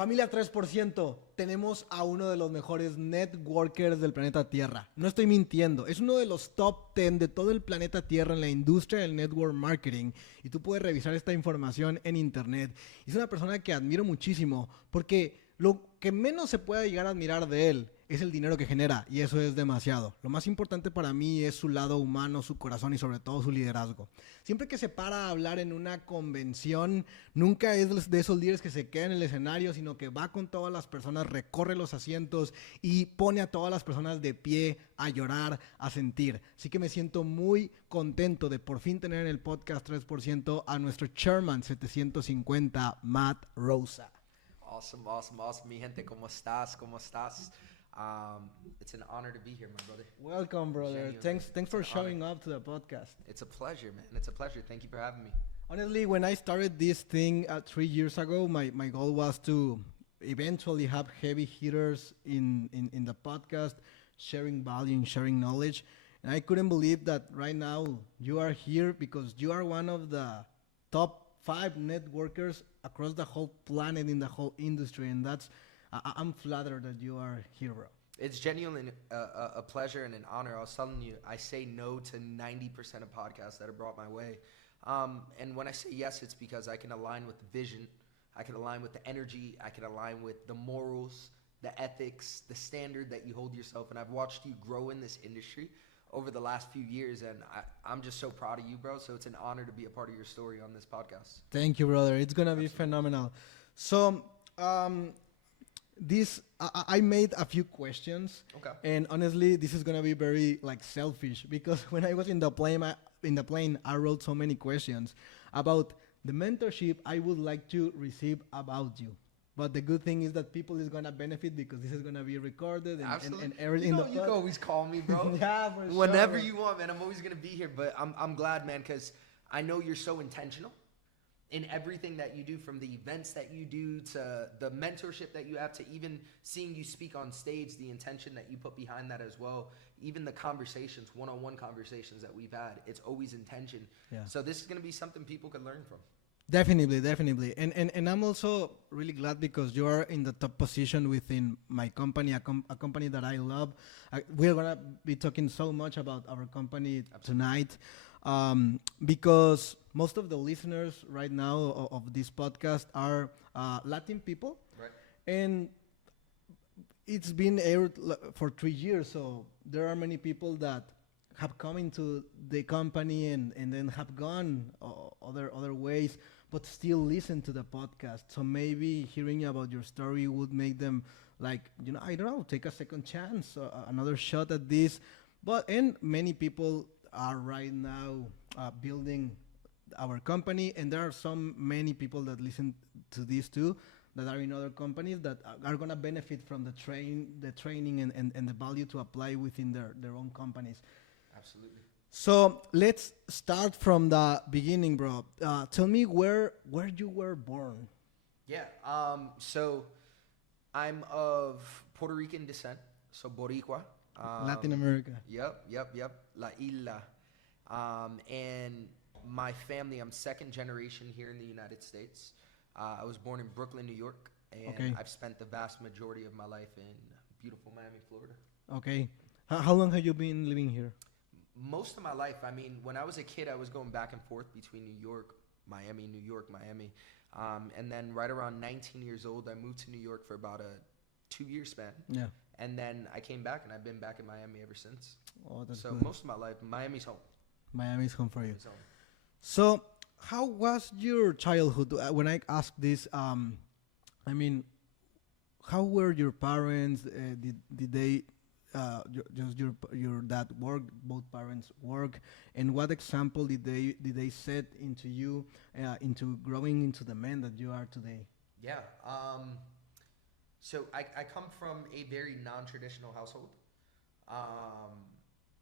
Familia 3%, tenemos a uno de los mejores networkers del planeta Tierra. No estoy mintiendo, es uno de los top 10 de todo el planeta Tierra en la industria del network marketing. Y tú puedes revisar esta información en internet. Es una persona que admiro muchísimo porque lo que menos se puede llegar a admirar de él es el dinero que genera, y eso es demasiado. Lo más importante para mí es su lado humano, su corazón y sobre todo su liderazgo. Siempre que se para a hablar en una convención, nunca es de esos líderes que se quedan en el escenario, sino que va con todas las personas, recorre los asientos y pone a todas las personas de pie a llorar, a sentir. Así que me siento muy contento de por fin tener en el podcast 3% a nuestro Chairman 750, Matt Rosa. Awesome. Mi gente, ¿cómo estás? It's an honor to be here, my brother. Welcome, brother. Genuinely. Thanks for showing up to the podcast. It's a pleasure, man. It's a pleasure. Thank you for having me. Honestly, when I started this thing 3 years ago, my goal was to eventually have heavy hitters in the podcast, sharing value and sharing knowledge. And I couldn't believe that right now you are here because you are one of the top 5 networkers across the whole planet in the whole industry. And I'm flattered that you are here, bro. It's genuinely a pleasure and an honor. I was telling you, I say no to 90% of podcasts that are brought my way. And when I say yes, it's because I can align with the vision, I can align with the energy, I can align with the morals, the ethics, the standard that you hold yourself. And I've watched you grow in this industry over the last few years, and I'm just so proud of you, bro. So it's an honor to be a part of your story on this podcast. Thank you, brother. It's gonna be phenomenal. So, I made a few questions, Okay. and honestly, this is gonna be very selfish because when I was in the plane, I wrote so many questions about the mentorship I would like to receive about you. But the good thing is that people is gonna benefit because this is gonna be recorded and everything. You can always call me, bro. Yeah, for sure. Whenever you want, man. I'm always gonna be here. But I'm glad, man, because I know you're so intentional in everything that you do, from the events that you do to the mentorship that you have to even seeing you speak on stage, the intention that you put behind that as well. Even the conversations, one-on-one conversations that we've had, it's always intention. Yeah. So this is gonna be something people can learn from. Definitely. And I'm also really glad because you are in the top position within my company, a company that I love. We're going to be talking so much about our company tonight because most of the listeners right now of this podcast are Latin people. Right. And it's been aired for 3 years, so there are many people that have come into the company and then have gone other ways, but still listen to the podcast. So maybe hearing about your story would make them I don't know, take a second chance, another shot at this. And many people are right now building our company, and there are many people that listen to this too that are in other companies that are going to benefit from the training and the value to apply within their own companies. Absolutely. So let's start from the beginning, bro. Tell me where you were born. Yeah. So I'm of Puerto Rican descent, so Boricua. Latin America. Yep. La Isla. And my family, I'm second generation here in the United States. I was born in Brooklyn, New York, and I've spent the vast majority of my life in beautiful Miami, Florida. Okay. How long have you been living here? Most of my life. I mean, when I was a kid, I was going back and forth between New York, Miami. And then right around 19 years old, I moved to New York for about a 2-year span. Yeah. And then I came back, and I've been back in Miami ever since. Oh, that's so good. Most of my life, Miami's home. Miami's home for you. Home. So how was your childhood? When I ask this, I mean, how were your parents? Did they just your dad work? Both parents work, and what example did they set into you into growing into the man that you are today? Yeah. So I come from a very non-traditional household.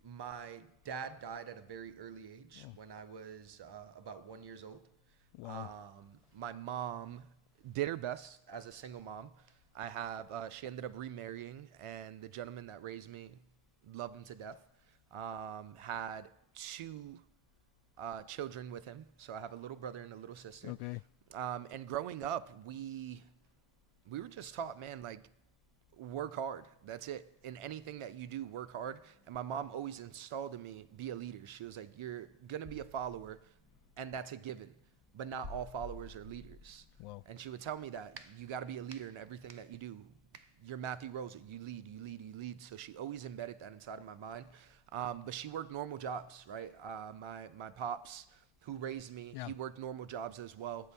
My dad died at a very early age when I was about 1 year old. Wow. My mom did her best as a single mom. She ended up remarrying, and the gentleman that raised me, loved him to death. Had 2 children with him. So I have a little brother and a little sister. Okay. And growing up, we were just taught, man, like, work hard. That's it. In anything that you do, work hard. And my mom always installed in me, be a leader. She was like, you're going to be a follower, and that's a given. But not all followers are leaders. Wow. And she would tell me that you got to be a leader in everything that you do. You're Matthew Rosa. You lead, you lead, you lead. So she always embedded that inside of my mind. But she worked normal jobs, right? My pops, who raised me, he worked normal jobs as well.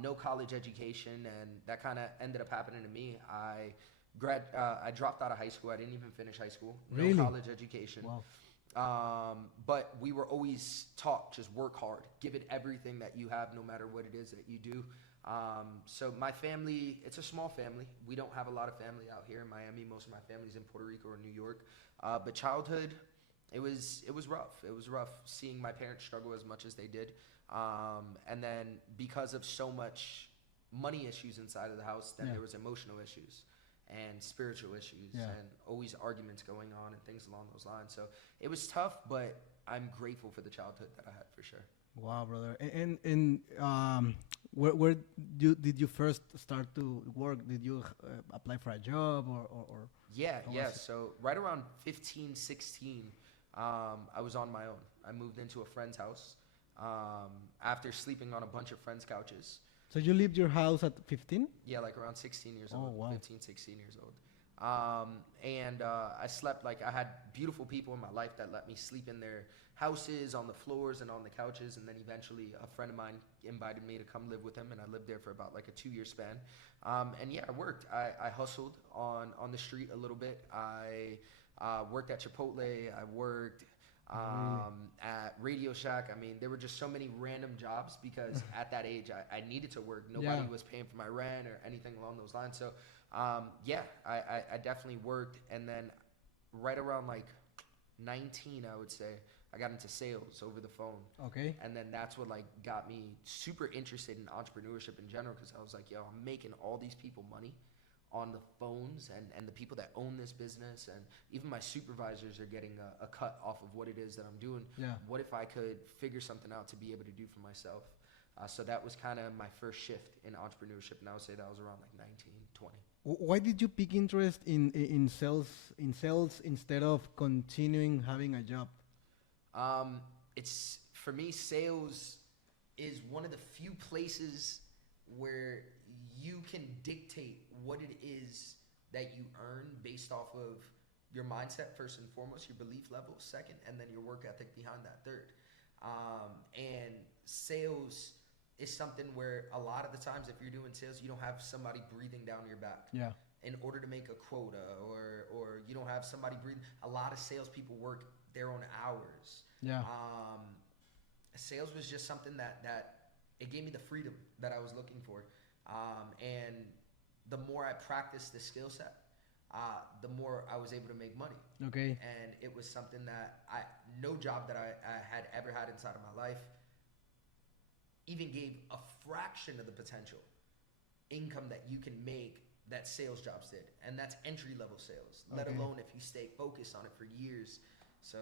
No college education, and that kind of ended up happening to me. I dropped out of high school. I didn't even finish high school. Really? No college education. Wow. But we were always taught, just work hard, give it everything that you have, no matter what it is that you do. So my family, it's a small family. We don't have a lot of family out here in Miami. Most of my family's in Puerto Rico or New York. But childhood, it was rough. It was rough seeing my parents struggle as much as they did. And then because of so much money issues inside of the house, then there was emotional issues and spiritual issues and always arguments going on and things along those lines. So it was tough, but I'm grateful for the childhood that I had, for sure. Wow, brother. And where did you first start to work? Did you apply for a job or Yeah. So right around 15, 16, I was on my own. I moved into a friend's house after sleeping on a bunch of friends' couches. So you left your house at 15? Yeah, like around 16 years Oh, old, wow. 15, 16 years old. And I slept, like, I had beautiful people in my life that let me sleep in their houses, on the floors and on the couches. And then eventually a friend of mine invited me to come live with him, and I lived there for about like a 2-year span. And yeah, I worked. I hustled on the street a little bit. I worked at Chipotle. I worked at Radio Shack. I mean, there were just so many random jobs because at that age I needed to work. Nobody was paying for my rent or anything along those lines. So yeah, I definitely worked. And then right around like 19, I would say, I got into sales over the phone. Okay. And then that's what like got me super interested in entrepreneurship in general, because I was like, yo, I'm making all these people money on the phones, and the people that own this business, and even my supervisors are getting a cut off of what it is that I'm doing. Yeah. What if I could figure something out to be able to do for myself? So that was kind of my first shift in entrepreneurship, and I would say that was around like 19, 20. Why did you pick interest in sales instead of continuing having a job? It's, for me, sales is one of the few places where you can dictate what it is that you earn based off of your mindset, first and foremost, your belief level, second, and then your work ethic behind that, third. And sales is something where a lot of the times, if you're doing sales, you don't have somebody breathing down your back. Yeah. In order to make a quota, or you don't have somebody breathing. A lot of salespeople work their own hours. Yeah. Sales was just something that it gave me the freedom that I was looking for. And the more I practiced the skill set, the more I was able to make money. Okay. And it was something that no job that I had ever had inside of my life even gave a fraction of the potential income that you can make that sales jobs did. And that's entry-level sales, let alone if you stay focused on it for years. So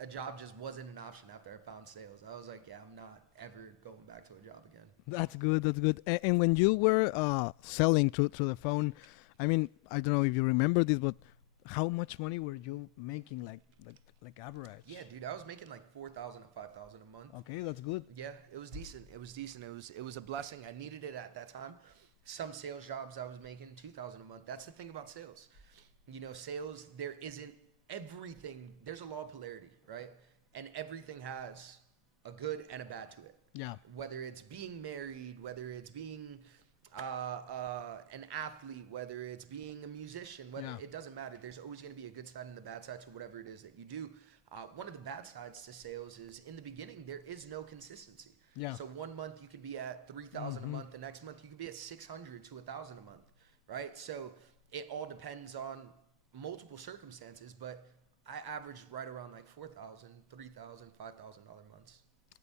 a job just wasn't an option after I found sales. I was like, yeah, I'm not ever going back to a job again. That's good. That's good. And when you were selling through the phone, I mean, I don't know if you remember this, but how much money were you making, like average? Yeah, dude, I was making like $4,000 to $5,000 a month. Okay, that's good. Yeah, it was decent. It was a blessing. I needed it at that time. Some sales jobs I was making $2,000 a month. That's the thing about sales. You know, sales, there isn't everything. There's a law of polarity, right? And everything has a good and a bad to it. Yeah. Whether it's being married, whether it's being an athlete, whether it's being a musician, it doesn't matter. There's always going to be a good side and the bad side to whatever it is that you do. One of the bad sides to sales is, in the beginning, there is no consistency. Yeah. So 1 month you could be at 3,000 a month. The next month you could be at 600 to 1,000 a month, right? So it all depends on multiple circumstances, but I averaged right around like $4,000, $3,000, $5,000 months.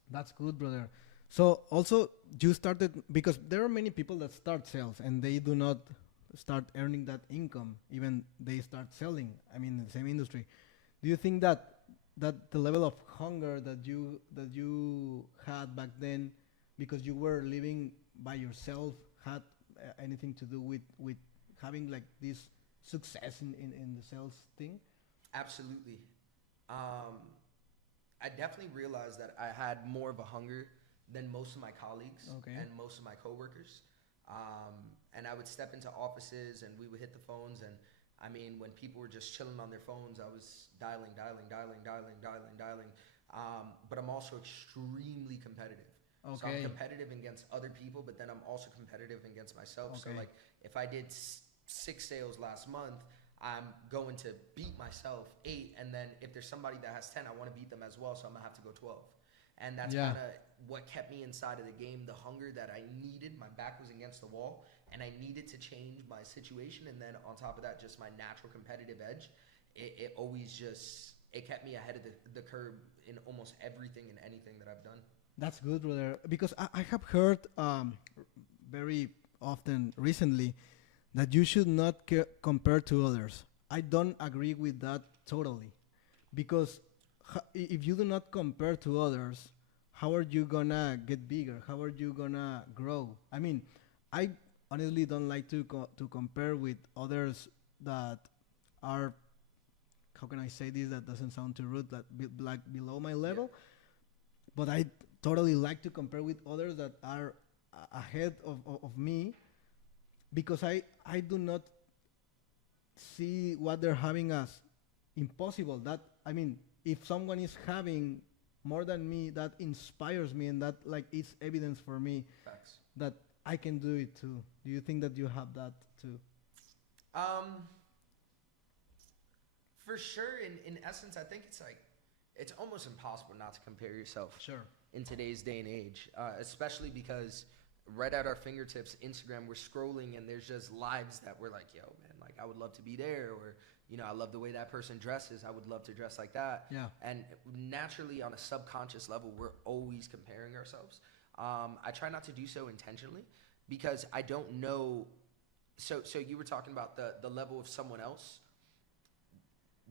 That's good, brother. So also you started, because there are many people that start sales and they do not start earning that income, even they start selling, I mean, in the same industry. Do you think that the level of hunger that you had back then, because you were living by yourself, had anything to do with having like this success in the sales thing? Absolutely. I definitely realized that I had more of a hunger than most of my colleagues and most of my coworkers. And I would step into offices and we would hit the phones, and I mean, when people were just chilling on their phones, I was dialing. But I'm also extremely competitive. Okay. So I'm competitive against other people, but then I'm also competitive against myself. So like if I did 6 sales last month, I'm going to beat myself 8, and then if there's somebody that has 10, I want to beat them as well, so I'm gonna have to go 12. And that's kind of what kept me inside of the game, the hunger that I needed. My back was against the wall, and I needed to change my situation. And then on top of that, just my natural competitive edge. It always just, it kept me ahead of the curve in almost everything and anything that I've done. That's good, brother. Because I have heard very often recently that you should not compare to others. I don't agree with that totally. Because if you do not compare to others, how are you gonna get bigger? How are you gonna grow? I mean, I honestly don't like to compare with others that are, how can I say this that doesn't sound too rude, that like below my level. But I totally like to compare with others that are ahead of me, because I do not see what they're having as impossible. That, I mean, if someone is having more than me, that inspires me, and that like it's evidence for me that I can do it too. Do you think that you have that too? For sure. In essence, I think it's like, it's almost impossible not to compare yourself. Sure. In today's day and age, especially because right at our fingertips, Instagram, we're scrolling and there's just lives that we're like, yo, man, like I would love to be there, or, you know, I love the way that person dresses, I would love to dress like that. Yeah. And naturally, on a subconscious level, we're always comparing ourselves. I try not to do so intentionally, because I don't know. So you were talking about the level of someone else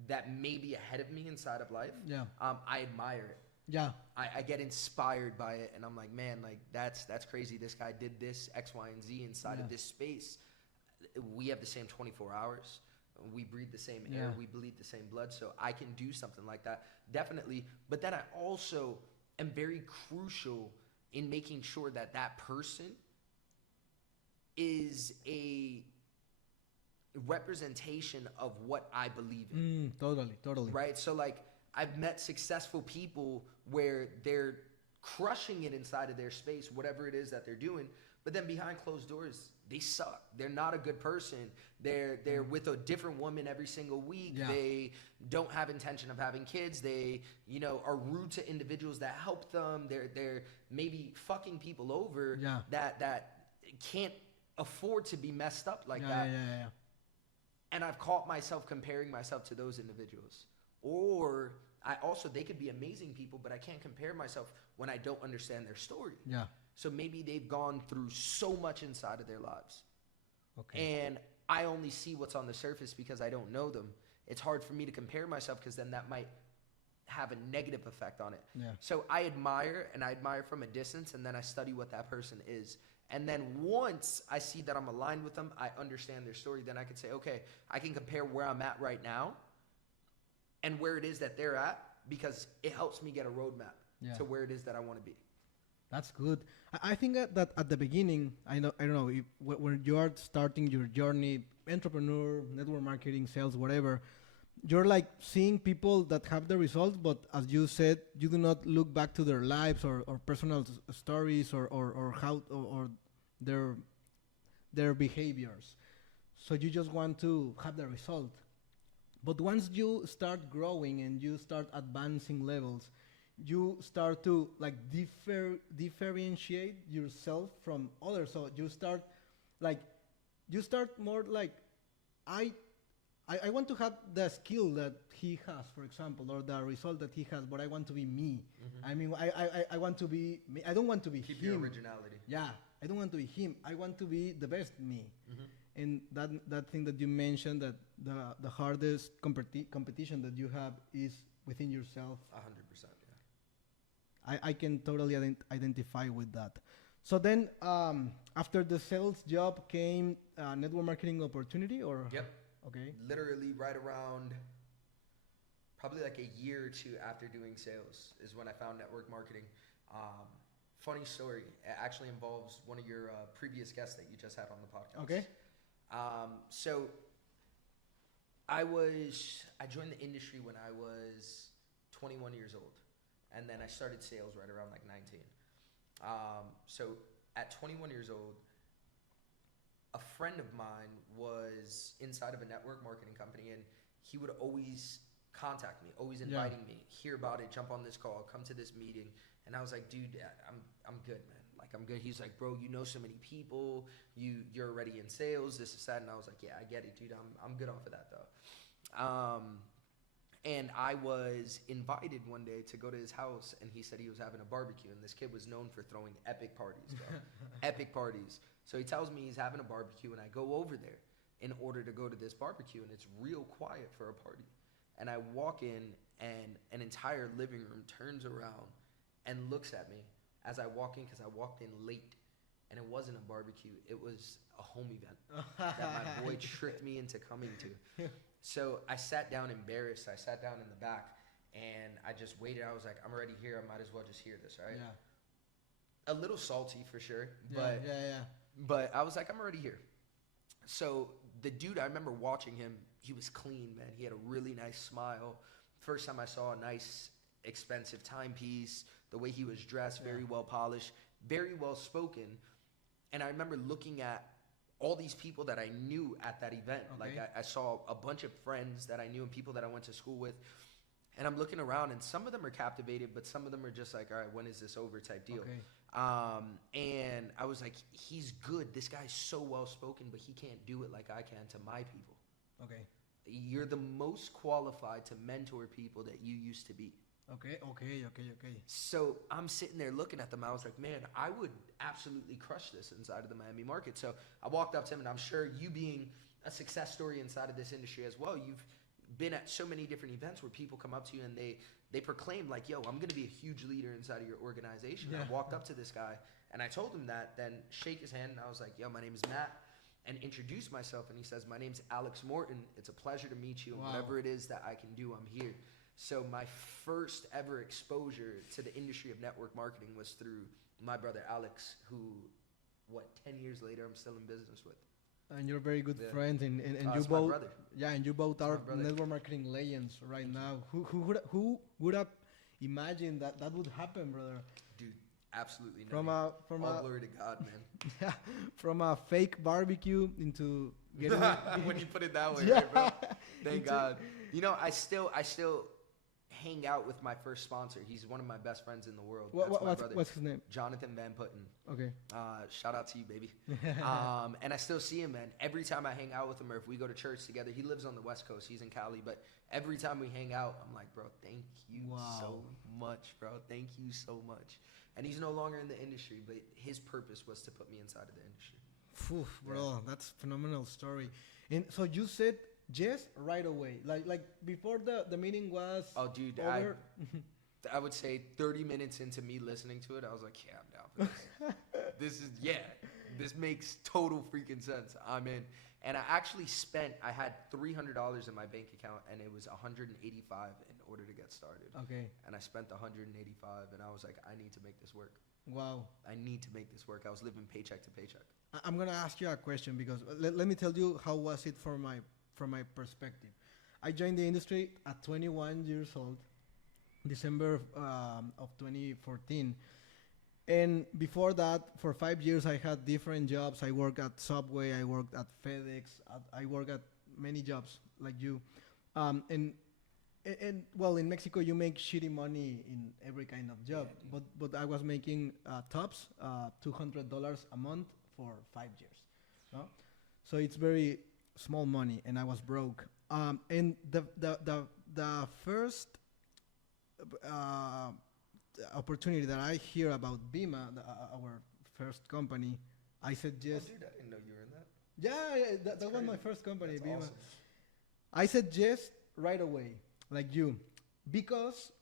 that may be ahead of me inside of life. Yeah. I admire it. Yeah. I get inspired by it, and I'm like, man, like that's crazy. This guy did this X, Y, and Z inside of this space. We have the same 24 hours. We breathe the same air. We bleed the same blood. So I can do something like that, definitely. But then I also am very crucial in making sure that that person is a representation of what I believe in. Totally. Right? So like, I've met successful people where they're crushing it inside of their space, whatever it is that they're doing, but then behind closed doors, they suck. They're not a good person. They're with a different woman every single week. Yeah. They don't have intention of having kids. They, you know, are rude to individuals that help them. They're maybe fucking people over that can't afford to be messed up like that. Yeah. And I've caught myself comparing myself to those individuals. Or they could be amazing people, but I can't compare myself when I don't understand their story. Yeah. So maybe they've gone through so much inside of their lives. Okay. And I only see what's on the surface because I don't know them. It's hard for me to compare myself, because then that might have a negative effect on it. Yeah. So I admire from a distance, and then I study what that person is. And then once I see that I'm aligned with them, I understand their story, then I can say, okay, I can compare where I'm at right now and where it is that they're at, because it helps me get a roadmap to where it is that I want to be. That's good. I think that at the beginning, I don't know, when you are starting your journey, entrepreneur, network marketing, sales, whatever, you're like seeing people that have the results, but as you said, you do not look back to their lives or personal stories or how or their behaviors. So you just want to have the result. But once you start growing and you start advancing levels, you start to like differentiate yourself from others. So you start more like, I want to have the skill that he has, for example, or the result that he has, but I want to be me. Mm-hmm. I mean, I want to be me. I don't want to be Keep him. Your originality. Yeah, I don't want to be him. I want to be the best me. Mm-hmm. And that thing that you mentioned, that the hardest competition that you have is within yourself. 100%, yeah. I can totally identify with that. So then, after the sales job came network marketing opportunity, or Yep. Okay. Literally right around probably like a year or two after doing sales is when I found network marketing. Funny story. It actually involves one of your previous guests that you just had on the podcast. Okay. So I joined the industry when I was 21 years old, and then I started sales right around like 19. So at 21 years old, a friend of mine was inside of a network marketing company, and he would always contact me, always inviting me, hear about it, jump on this call, come to this meeting. And I was like, dude, I'm good, man. Like, I'm good. He's like, bro, you know so many people. You're already in sales, this is that. And I was like, yeah, I get it, dude. I'm good off of that, though. And I was invited one day to go to his house, and he said he was having a barbecue. And this kid was known for throwing epic parties, bro. Epic parties. So he tells me he's having a barbecue, and I go over there in order to go to this barbecue, and it's real quiet for a party. And I walk in, and an entire living room turns around and looks at me as I walk in, because I walked in late, and it wasn't a barbecue. It was a home event that my boy tricked me into coming to. So I sat down embarrassed. I sat down in the back, and I just waited. I was like, I'm already here. I might as well just hear this, right? Yeah. A little salty for sure, Yeah. but I was like, I'm already here. So the dude, I remember watching him. He was clean, man. He had a really nice smile. First time I saw a nice, expensive timepiece. The way he was dressed, very well polished, very well spoken. And I remember looking at all these people that I knew at that event. Okay. Like I saw a bunch of friends that I knew and people that I went to school with. And I'm looking around, and some of them are captivated, but some of them are just like, all right, when is this over type deal. Okay. And I was like, he's good. This guy's so well spoken, but he can't do it like I can to my people. Okay. You're the most qualified to mentor people that you used to be. Okay. So I'm sitting there looking at them. I was like, man, I would absolutely crush this inside of the Miami market. So I walked up to him, and I'm sure you being a success story inside of this industry as well, you've been at so many different events where people come up to you and they proclaim like, yo, I'm going to be a huge leader inside of your organization. Yeah. I walked up to this guy, and I told him that, then shake his hand, and I was like, yo, my name is Matt, and introduced myself. And he says, my name's Alex Morton. It's a pleasure to meet you. And whatever it is that I can do, I'm here. So my first ever exposure to the industry of network marketing was through my brother Alex, who, 10 years later, I'm still in business with. And you're very good friends, and you It's both, my brother. yeah, and you both It's are my brother. network marketing legends right now. Who would have imagined that would happen, brother? Dude, absolutely From not. a All glory to God, man. yeah, from a fake barbecue into getting When you put it that way, Yeah. right, bro? Thank God. You know, I still hang out with my first sponsor. He's one of my best friends in the world. That's my brother. What's his name? Jonathan Van Putten. Okay. Shout out to you, baby. And I still see him, man. Every time I hang out with him, or if we go to church together, he lives on the West Coast. He's in Cali, but every time we hang out, I'm like, bro, thank you so much, bro. Thank you so much. And he's no longer in the industry, but his purpose was to put me inside of the industry. Phew, bro, that's a phenomenal story. And so you said yes right away, like before the meeting was. Oh, dude, over. I would say 30 minutes into me listening to it, I was like, yeah, I'm down for this. This makes total freaking sense. I'm in. And I had $300 in my bank account, and it was $185 in order to get started. Okay. And I spent $185, and I was like, I need to make this work. Wow. I need to make this work. I was living paycheck to paycheck. I'm gonna ask you a question, because let me tell you how was it from my perspective. I joined the industry at 21 years old, December of 2014. And before that, for 5 years, I had different jobs. I worked at Subway, I worked at FedEx, I worked at many jobs like you. And well, in Mexico, you make shitty money in every kind of job. Yeah, but I was making tops, $200 a month for 5 years. No? So it's very small money, and I was broke. And the first opportunity that I hear about Bima, our first company, I said yes. Oh, dude, I didn't know you were in that. Yeah, that was my first company, That's Bima. awesome. I said yes right away, like you, because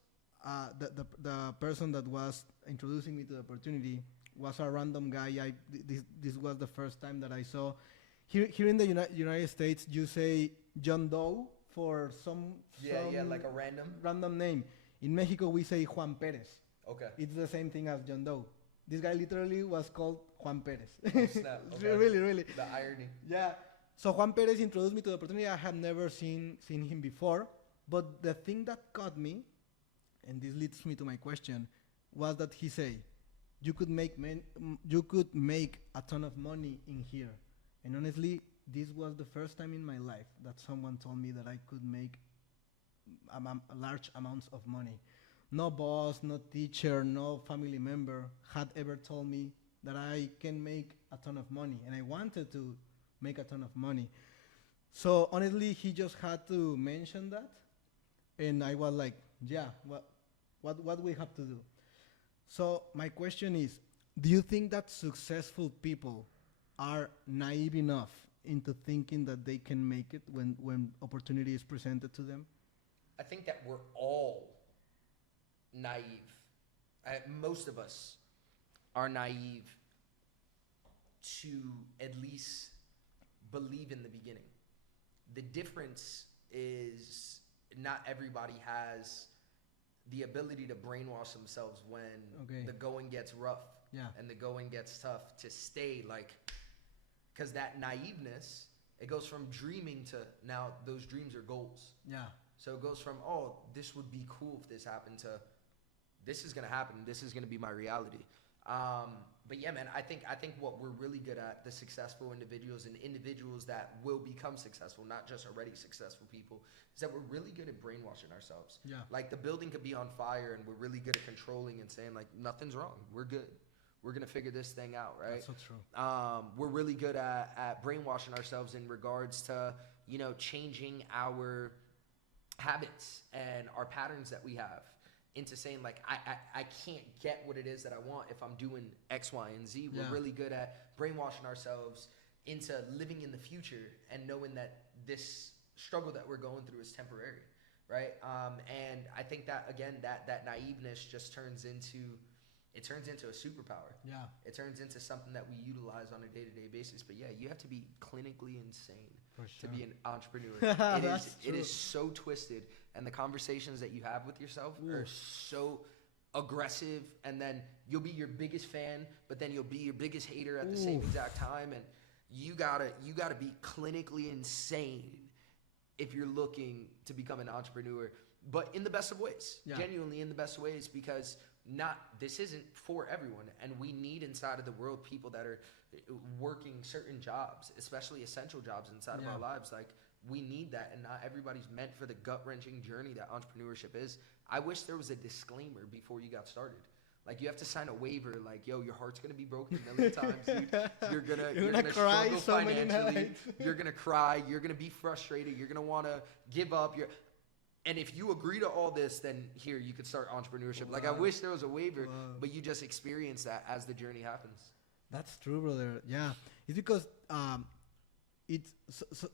the person that was introducing me to the opportunity was a random guy. This was the first time that I saw. Here in the United States, you say John Doe for some like a random name. In Mexico, we say Juan Perez. Okay. It's the same thing as John Doe. This guy literally was called Juan Perez. Oh, snap. Okay. Really. The irony. Yeah. So Juan Perez introduced me to the opportunity. I had never seen him before. But the thing that caught me, and this leads me to my question, was that he said, you could make a ton of money in here. And honestly, this was the first time in my life that someone told me that I could make large amounts of money. No boss, no teacher, no family member had ever told me that I can make a ton of money. And I wanted to make a ton of money. So honestly, he just had to mention that. And I was like, yeah, what we have to do? So my question is, do you think that successful people are naive enough into thinking that they can make it when opportunity is presented to them? I think that we're all naive. Most of us are naive to at least believe in the beginning. The difference is not everybody has the ability to brainwash themselves when the going gets rough and the going gets tough to stay because that naiveness, it goes from dreaming to now those dreams are goals. Yeah. So it goes from, oh, this would be cool if this happened to this is going to happen. This is going to be my reality. But yeah, man, I think what we're really good at, the successful individuals and individuals that will become successful, not just already successful people, is that we're really good at brainwashing ourselves. Yeah. Like the building could be on fire and we're really good at controlling and saying like, nothing's wrong. We're good. We're going to figure this thing out, right? That's so true. We're really good at brainwashing ourselves in regards to, changing our habits and our patterns that we have into saying like, I can't get what it is that I want if I'm doing X, Y, and Z. We're really good at brainwashing ourselves into living in the future and knowing that this struggle that we're going through is temporary, right? And I think that, again, that naiveness just turns into a superpower. Yeah. It turns into something that we utilize on a day-to-day basis. But yeah, you have to be clinically insane to be an entrepreneur. It is so twisted. And the conversations that you have with yourself are so aggressive. And then you'll be your biggest fan, but then you'll be your biggest hater at the same exact time. And you gotta be clinically insane if you're looking to become an entrepreneur, but in the best of ways, genuinely in the best ways, because this isn't for everyone, and we need inside of the world people that are working certain jobs, especially essential jobs inside of our lives. Like, we need that, and not everybody's meant for the gut-wrenching journey that entrepreneurship is. I wish there was a disclaimer before you got started. Like, you have to sign a waiver, like, yo, your heart's gonna be broken a million times, dude. You're gonna cry struggle so financially. You're gonna cry. You're gonna be frustrated. You're gonna want to give up. And if you agree to all this, then here, you could start entrepreneurship. Like, I wish there was a waiver, but you just experience that as the journey happens. That's true, brother. Yeah. It's because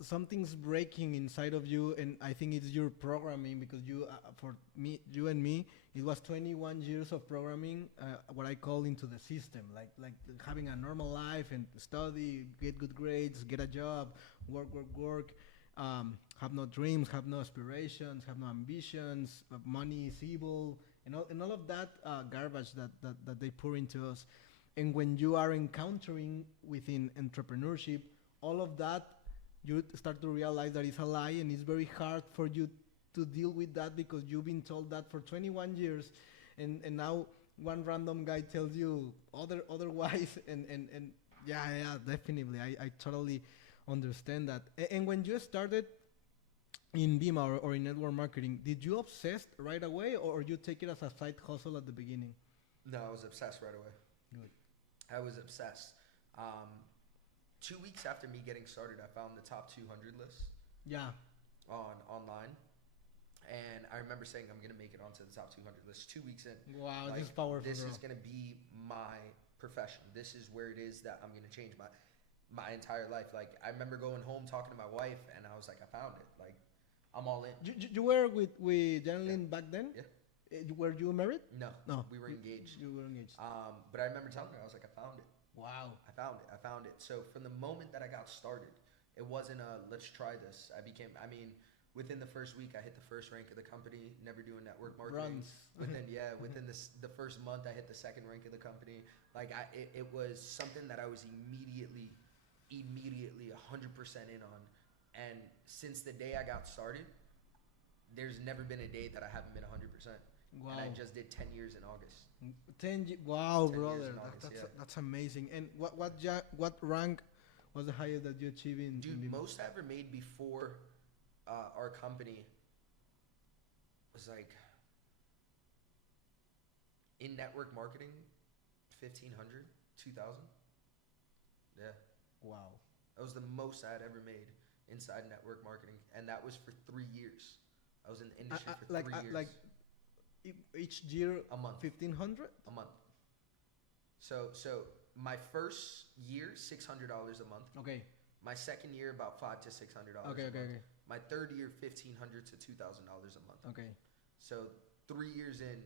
something's breaking inside of you, and I think it's your programming, because you and me, it was 21 years of programming, what I call into the system, like having a normal life and study, get good grades, get a job, work, have no dreams, have no aspirations, have no ambitions, money is evil, and all of that garbage that they pour into us. And when you are encountering within entrepreneurship, all of that, you start to realize that it's a lie, and it's very hard for you to deal with that because you've been told that for 21 years, and now one random guy tells you otherwise, and yeah, definitely, I totally understand that. And when you started in Bima or in network marketing, did you obsess right away, or you take it as a side hustle at the beginning? No, I was obsessed right away. Good. I was obsessed. 2 weeks after me getting started, I found the top 200 list. Yeah. Online. And I remember saying, I'm going to make it onto the top 200 list 2 weeks in. Wow, this is powerful. This is going to be my profession. This is where it is that I'm going to change my entire life. Like, I remember going home talking to my wife, and I was like, I found it. Like, I'm all in. You were with Janelyn back then? Yeah. Were you married? No, No. we were engaged. You were engaged. But I remember telling her, I was like, I found it. Wow. I found it. So from the moment that I got started, it wasn't a let's try this. Within the first week, I hit the first rank of the company, never doing network marketing. Runs. Within the first month, I hit the second rank of the company. Like it was something that I was immediately 100% in on. And since the day I got started, there's never been a day that I haven't been 100%. Wow. And I just did 10 years in August. Wow, 10 years brother. in August, That's amazing. And what rank was the highest that you achieved in? Dude, in most I ever made before our company was like in network marketing, 1,500, 2,000. Yeah. Wow. That was the most I had ever made inside network marketing. And that was for 3 years. I was in the industry for 3 years. Like each year, a month. 1,500? A month. So my first year, $600 a month. Okay. My second year, about $500 to $600 Okay. a month. My third year, $1,500 to $2,000 a month. Okay. So 3 years in,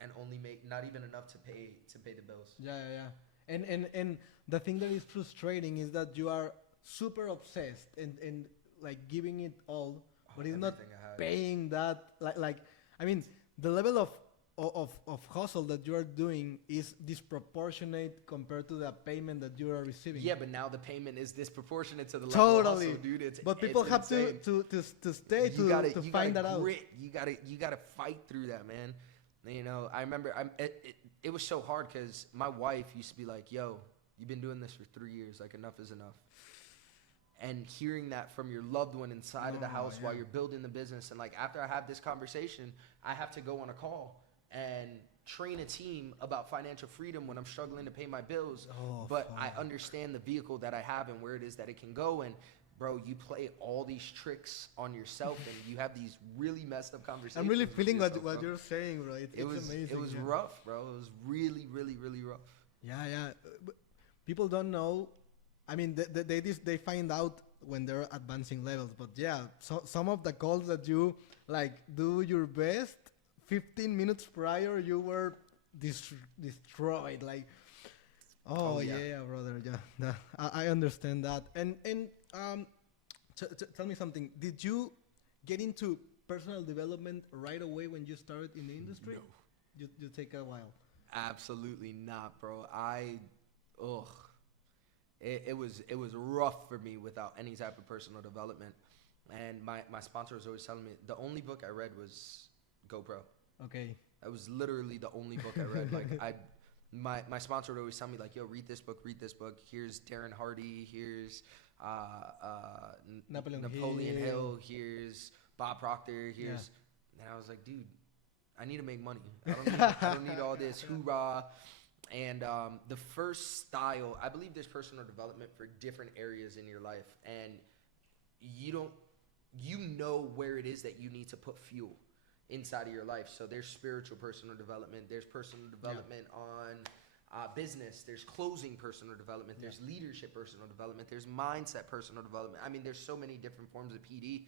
and only make not even enough to pay the bills. Yeah. And the thing that is frustrating is that you are super obsessed and like giving it all, but it's not Everything I had. paying that. I mean, the level of hustle that you are doing is disproportionate compared to the payment that you are receiving. Yeah, but now the payment is disproportionate to the level of hustle, dude. But people have insane. to stay to find that out. You gotta fight through that, man. You know, I remember it was so hard because my wife used to be like, "Yo, you've been doing this for 3 years. Like, enough is enough." And hearing that from your loved one inside of the house while you're building the business, and like after I have this conversation, I have to go on a call and train a team about financial freedom when I'm struggling to pay my bills. But I understand the vehicle that I have and where it is that it can go. And bro, you play all these tricks on yourself and you have these really messed up conversations. I'm really feeling with yourself, what you're saying, bro. It's amazing. It was rough, bro. It was really, really, really rough. Yeah. But people don't know. I mean, they find out when they're advancing levels. But yeah, so some of the calls that you like do your best, 15 minutes prior, you were destroyed. Like, yeah, brother. Yeah, I understand that. And tell me something. Did you get into personal development right away when you started in the industry? No. You take a while. Absolutely not, bro. It was rough for me without any type of personal development. And my sponsor was always telling me the only book I read was GoPro. Okay. That was literally the only book I read. Like my sponsor would always tell me like, "Yo, read this book. Here's Darren Hardy. Here's Napoleon Hill. Here's Bob Proctor. Here's." And I was like, "Dude, I need to make money. I don't need all this hoorah." And the first style, I believe there's personal development for different areas in your life, and you know where it is that you need to put fuel inside of your life. So there's spiritual personal development, there's personal development on business, there's closing personal development, there's leadership personal development, there's mindset personal development. I mean, there's so many different forms of PD.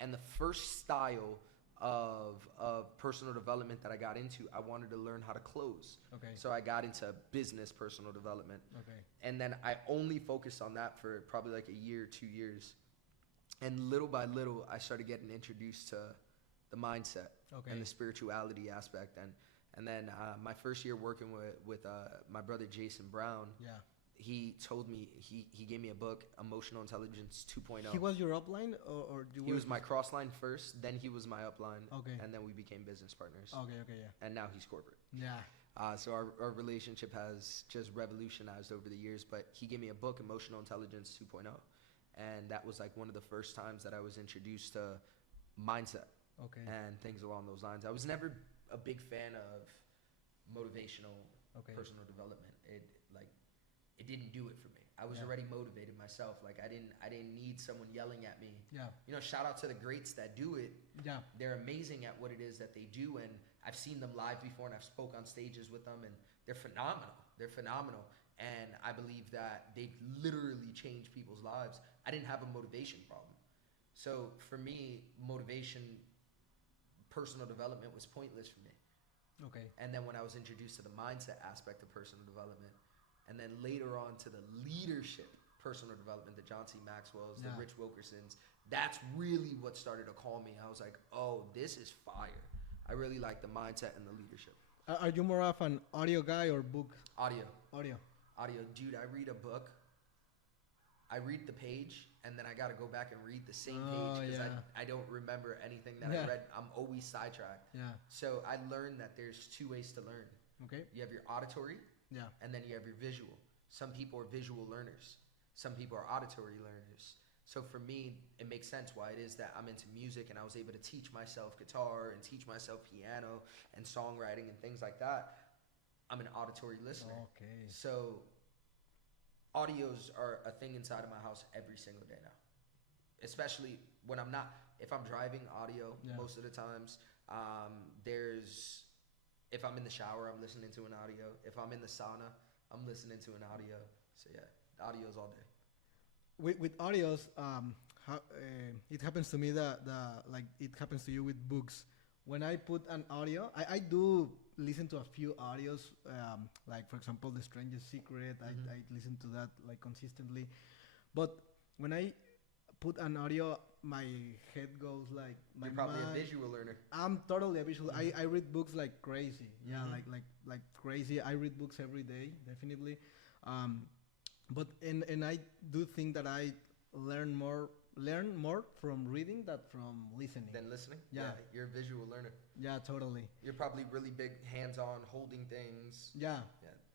And the first style of personal development that I got into, I wanted to learn how to close. Okay. So I got into business personal development. Okay. And then I only focused on that for probably like a year, 2 years. And little by little, I started getting introduced to the mindset and the spirituality aspect. And then my first year working with my brother Jason Brown, he told me, he gave me a book, Emotional Intelligence 2.0. He was your upline or he was my crossline first, then he was my upline, and then we became business partners. Okay, And now he's corporate. Yeah. So our relationship has just revolutionized over the years, but he gave me a book, Emotional Intelligence 2.0. And that was like one of the first times that I was introduced to mindset and things along those lines. I was never a big fan of motivational personal development. It didn't do it for me. I was already motivated myself. Like I didn't need someone yelling at me. Yeah. You know, shout out to the greats that do it. Yeah. They're amazing at what it is that they do, and I've seen them live before, and I've spoke on stages with them, and they're phenomenal. And I believe that they've literally changed people's lives. I didn't have a motivation problem. So for me, motivation personal development was pointless for me. Okay. And then when I was introduced to the mindset aspect of personal development, and then later on to the leadership personal development, the John C. Maxwell's, the Rich Wilkersons, that's really what started to call me. I was like, oh, this is fire. I really like the mindset and the leadership. Are you more of an audio guy or book? Audio. Audio. Dude, I read a book. I read the page, and then I got to go back and read the same page because I don't remember anything that I read. I'm always sidetracked. Yeah. So I learned that there's two ways to learn. Okay. You have your auditory, and then you have your visual. Some people are visual learners. Some people are auditory learners. So for me, it makes sense why it is that I'm into music and I was able to teach myself guitar and teach myself piano and songwriting and things like that. I'm an auditory listener. Okay. So audios are a thing inside of my house every single day now. Especially when I'm not, if I'm driving, audio most of the times. If I'm in the shower, I'm listening to an audio. If I'm in the sauna, I'm listening to an audio. So yeah, audios all day. With audios, it happens to me that like it happens to you with books. When I put an audio, I do listen to a few audios, like for example, The Strangest Secret. I listen to that like consistently, but when I put an audio, my head goes like my You're probably mind, a visual learner. I'm totally a visual. I read books like crazy. Yeah, like crazy. I read books every day, definitely. But I do think that I learn more from reading than from listening. Than listening? Yeah. You're a visual learner. Yeah, totally. You're probably really big hands-on, holding things. Yeah,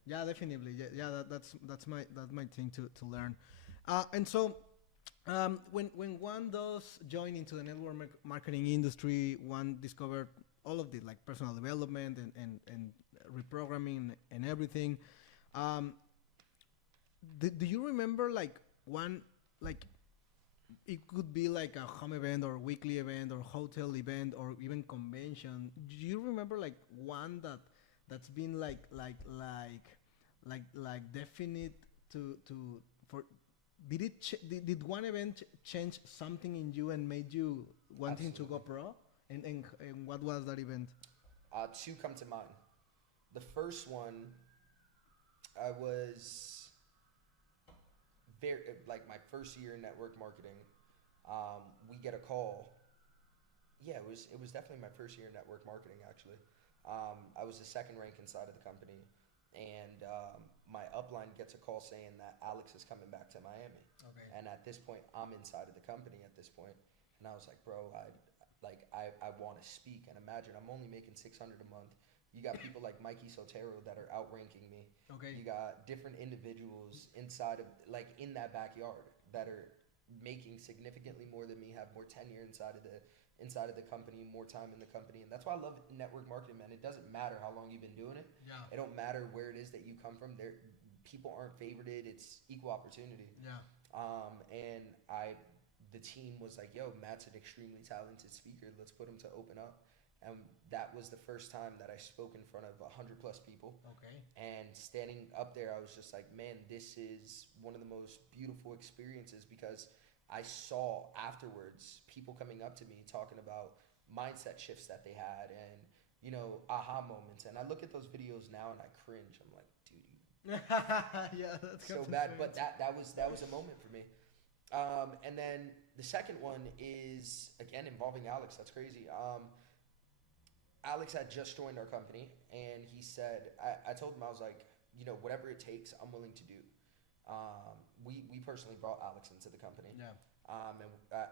definitely. That's my thing to learn. And so when one does join into the network marketing industry, one discovered all of the like personal development and reprogramming and everything. Do you remember like one, like it could be like a home event or weekly event or hotel event or even convention? Do you remember like one that's been like definite to for did one event change something in you and made you wanting to go pro? And what was that event? Two come to mind. The first one, I was like my first year in network marketing. We get a call. Yeah, it was definitely my first year in network marketing actually. I was the second rank inside of the company, and my upline gets a call saying that Alex is coming back to Miami. Okay. And at this point, I'm inside of the company at this point, and I was like, bro, I want to speak. And imagine I'm only making $600 a month. You got people like Mikey Sotero that are outranking me. Okay. You got different individuals inside of, like, in that backyard that are making significantly more than me, have more tenure inside of the company, more time in the company. And that's why I love network marketing, man. It doesn't matter how long you've been doing it. Yeah. It don't matter where it is that you come from. People aren't favorited. It's equal opportunity. Yeah. And the team was like, yo, Matt's an extremely talented speaker. Let's put him to open up. And that was the first time that I spoke in front of 100+ people. Okay. And standing up there, I was just like, man, this is one of the most beautiful experiences, because I saw afterwards people coming up to me talking about mindset shifts that they had and, you know, aha moments. And I look at those videos now and I cringe. I'm like, dude, yeah, that's so bad. But that was a moment for me. And then the second one is, again, involving Alex. That's crazy. Alex had just joined our company, and he said, I told him, I was like, you know, whatever it takes, I'm willing to do. We personally brought Alex into the company. Yeah. And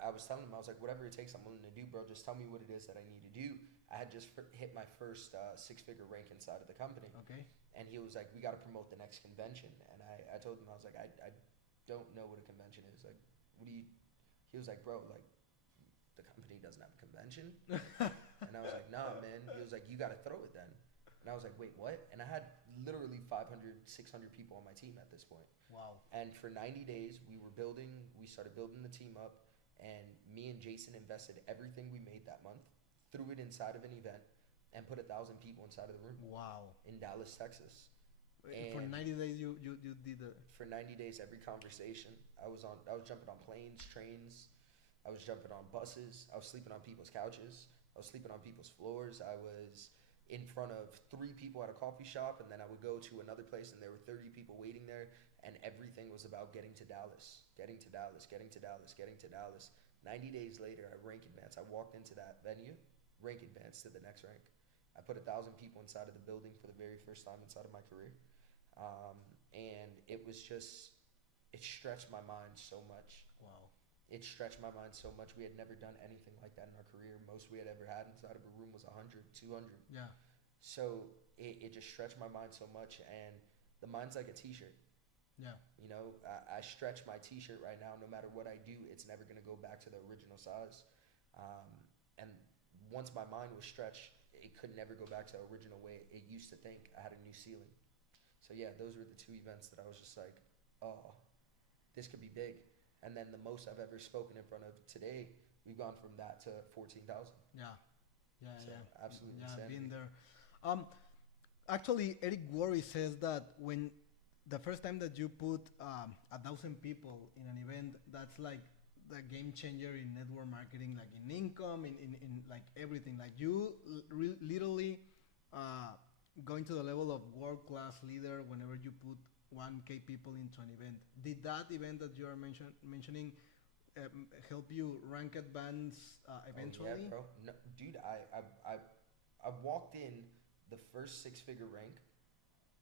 I was telling him, I was like, whatever it takes, I'm willing to do, bro. Just tell me what it is that I need to do. I had just hit my first six-figure rank inside of the company. Okay. And he was like, we got to promote the next convention. And I told him, I was like, I don't know what a convention is. Like, he was like, bro, like, the company doesn't have a convention. And I was like, nah, man. He was like, you got to throw it then. And I was like, wait, what? And I had literally 500, 600 people on my team at this point. Wow. And for 90 days, we started building the team up, and me and Jason invested everything we made that month, threw it inside of an event, and put 1,000 people inside of the room. Wow. In Dallas, Texas. For 90 days, you did that. For 90 days, every conversation, I was jumping on planes, trains, I was jumping on buses, I was sleeping on people's couches, I was sleeping on people's floors. I was in front of 3 people at a coffee shop, and then I would go to another place and there were 30 people waiting there, and everything was about getting to Dallas, getting to Dallas, getting to Dallas, getting to Dallas. 90 days later, I rank advanced. I walked into that venue, rank advanced to the next rank. I put 1,000 people inside of the building for the very first time inside of my career. And it was just, it stretched my mind so much. Wow. It stretched my mind so much. We had never done anything like that in our career. Most we had ever had inside of a room was 100, 200. Yeah. So it just stretched my mind so much. And the mind's like a t-shirt. Yeah. You know, I stretch my t-shirt right now. No matter what I do, it's never going to go back to the original size. And once my mind was stretched, it could never go back to the original way it used to think. I had a new ceiling. So yeah, those were the 2 events that I was just like, oh, this could be big. And then the most I've ever spoken in front of today, we've gone from that to 14,000. Yeah. Yeah. So Yeah. absolutely Yeah. insanity. Been there. Actually, Eric Worre says that when the first time that you put 1,000 people in an event, that's like the game changer in network marketing, like in income, in like everything. Like you literally going to the level of world-class leader whenever you put 1K people into an event. Did that event that you are mentioning help you rank advance eventually? Oh, yeah, bro. No, dude, I walked in the first 6-figure rank,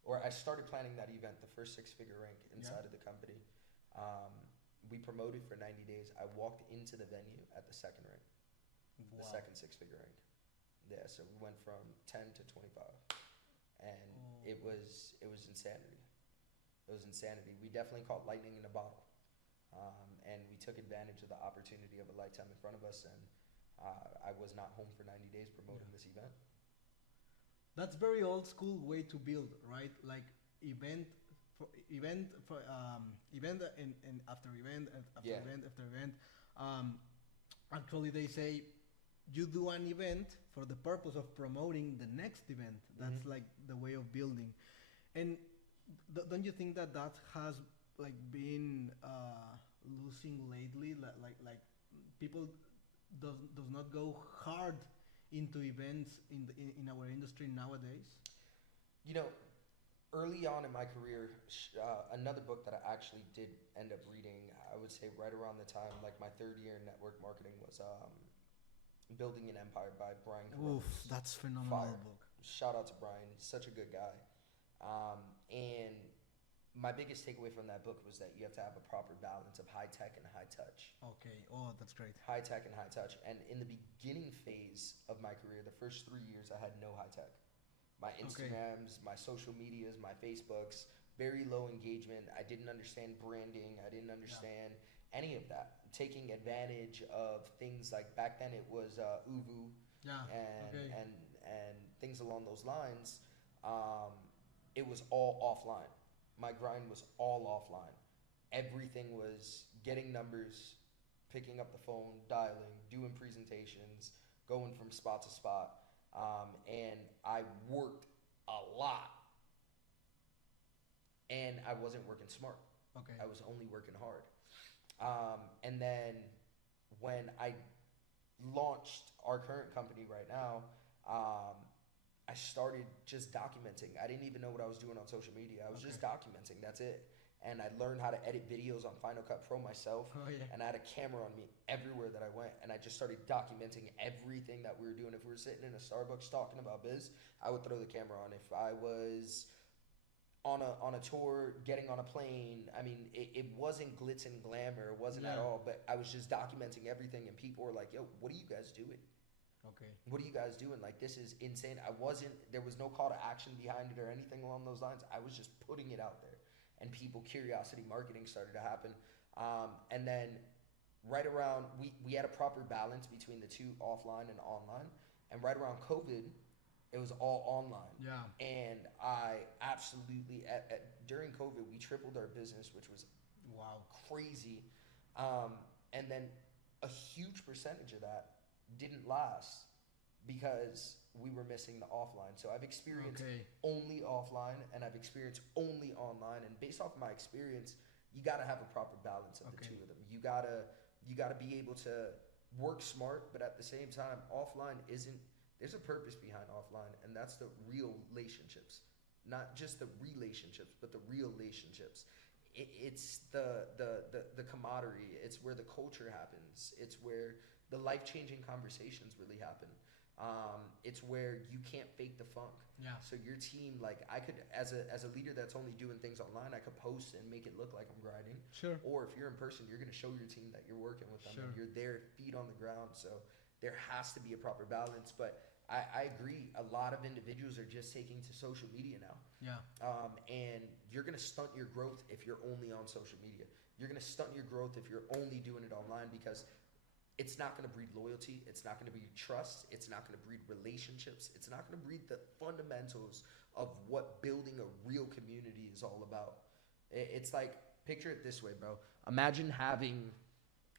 or I started planning that event, the first 6-figure rank inside of the company. We promoted for 90 days. I walked into the venue at the second rank, the second 6-figure rank. Yeah, so we went from 10 to 25, and it was insanity. It was insanity. We definitely caught lightning in a bottle, and we took advantage of the opportunity of a lifetime in front of us. And I was not home for 90 days promoting this event. That's very old school way to build, right? Like event and after event after event after event. Actually, they say you do an event for the purpose of promoting the next event. That's like the way of building. And don't you think that has like been losing lately? Like people does not go hard into events in our industry nowadays? You know, early on in my career, another book that I actually did end up reading, I would say right around the time, like my 3rd year in network marketing, was Building an Empire by Brian Carreón. Oof, that's phenomenal book. Shout out to Brian, such a good guy. And my biggest takeaway from that book was that you have to have a proper balance of high tech and high touch. Okay. Oh, that's great. High tech and high touch. And in the beginning phase of my career, the first 3 years, I had no high tech. My Instagrams, my social medias, my Facebooks, very low engagement. I didn't understand branding. I didn't understand any of that. Taking advantage of things like, back then it was Uvu and things along those lines. It was all offline. My grind was all offline. Everything was getting numbers, picking up the phone, dialing, doing presentations, going from spot to spot. And I worked a lot. And I wasn't working smart. Okay. I was only working hard. And then when I launched our current company right now, I started just documenting. I didn't even know what I was doing on social media. I was just documenting. That's it. And I learned how to edit videos on Final Cut Pro myself. And I had a camera on me everywhere that I went. And I just started documenting everything that we were doing. If we were sitting in a Starbucks talking about biz, I would throw the camera on. If I was on a tour, getting on a plane, I mean, it wasn't glitz and glamour. It wasn't at all. But I was just documenting everything. And people were like, yo, what are you guys doing? What are you guys doing? Like, this is insane. There was no call to action behind it or anything along those lines. I was just putting it out there. And curiosity marketing started to happen. And then right around, we had a proper balance between the two, offline and online. And right around COVID, it was all online. Yeah. And I absolutely, during COVID, we tripled our business, which was crazy. And then a huge percentage of that didn't last because we were missing the offline. So I've experienced only offline and I've experienced only online. And based off of my experience, you got to have a proper balance of the two of them. You gotta be able to work smart, but at the same time, offline isn't. There's a purpose behind offline, and that's the real relationships, not just the relationships, but the real relationships. It's the camaraderie. It's where the culture happens. It's where the life changing conversations really happen. It's where you can't fake the funk. Yeah. So your team, like I could, as a leader that's only doing things online, I could post and make it look like I'm grinding. Sure. Or if you're in person, you're going to show your team that you're working with them Sure. and you're there, feet on the ground. So there has to be a proper balance. But I agree. A lot of individuals are just taking to social media now. Yeah. And you're going to stunt your growth if you're only on social media. You're going to stunt your growth if you're only doing it online, because it's not going to breed loyalty. It's not going to breed trust. It's not going to breed relationships. It's not going to breed the fundamentals of what building a real community is all about. It's like, picture it this way, bro. Imagine having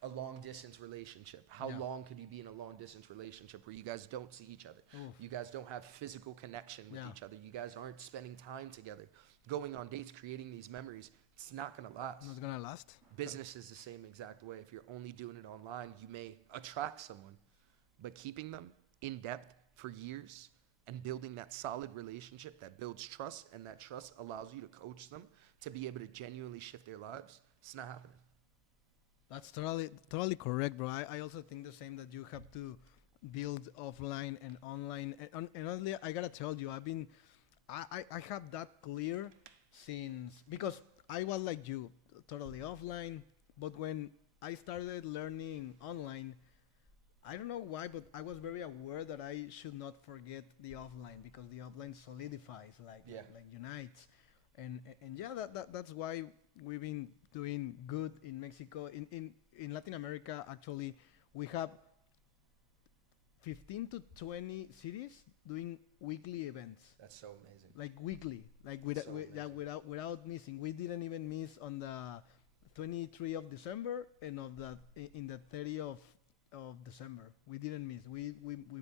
a long distance relationship. How long could you be in a long distance relationship where you guys don't see each other? Oof. You guys don't have physical connection with each other. You guys aren't spending time together, going on dates, creating these memories. It's not going to last. Not gonna last. Business is the same exact way. If you're only doing it online, you may attract someone, but keeping them in depth for years and building that solid relationship that builds trust, and that trust allows you to coach them to be able to genuinely shift their lives, it's not happening. That's totally correct, bro. I also think the same, that you have to build offline and online. And honestly, I gotta tell you, I have that clear since, because I was like you, totally offline. But when I started learning online, I don't know why, but I was very aware that I should not forget the offline, because the offline solidifies, like unites. And yeah, that's why we've been doing good in Mexico. In Latin America, actually, we have 15 to 20 cities doing weekly events. That's so amazing. Like weekly, like without missing. We didn't even miss on the 23 of December and in the 30 of December. We didn't miss. We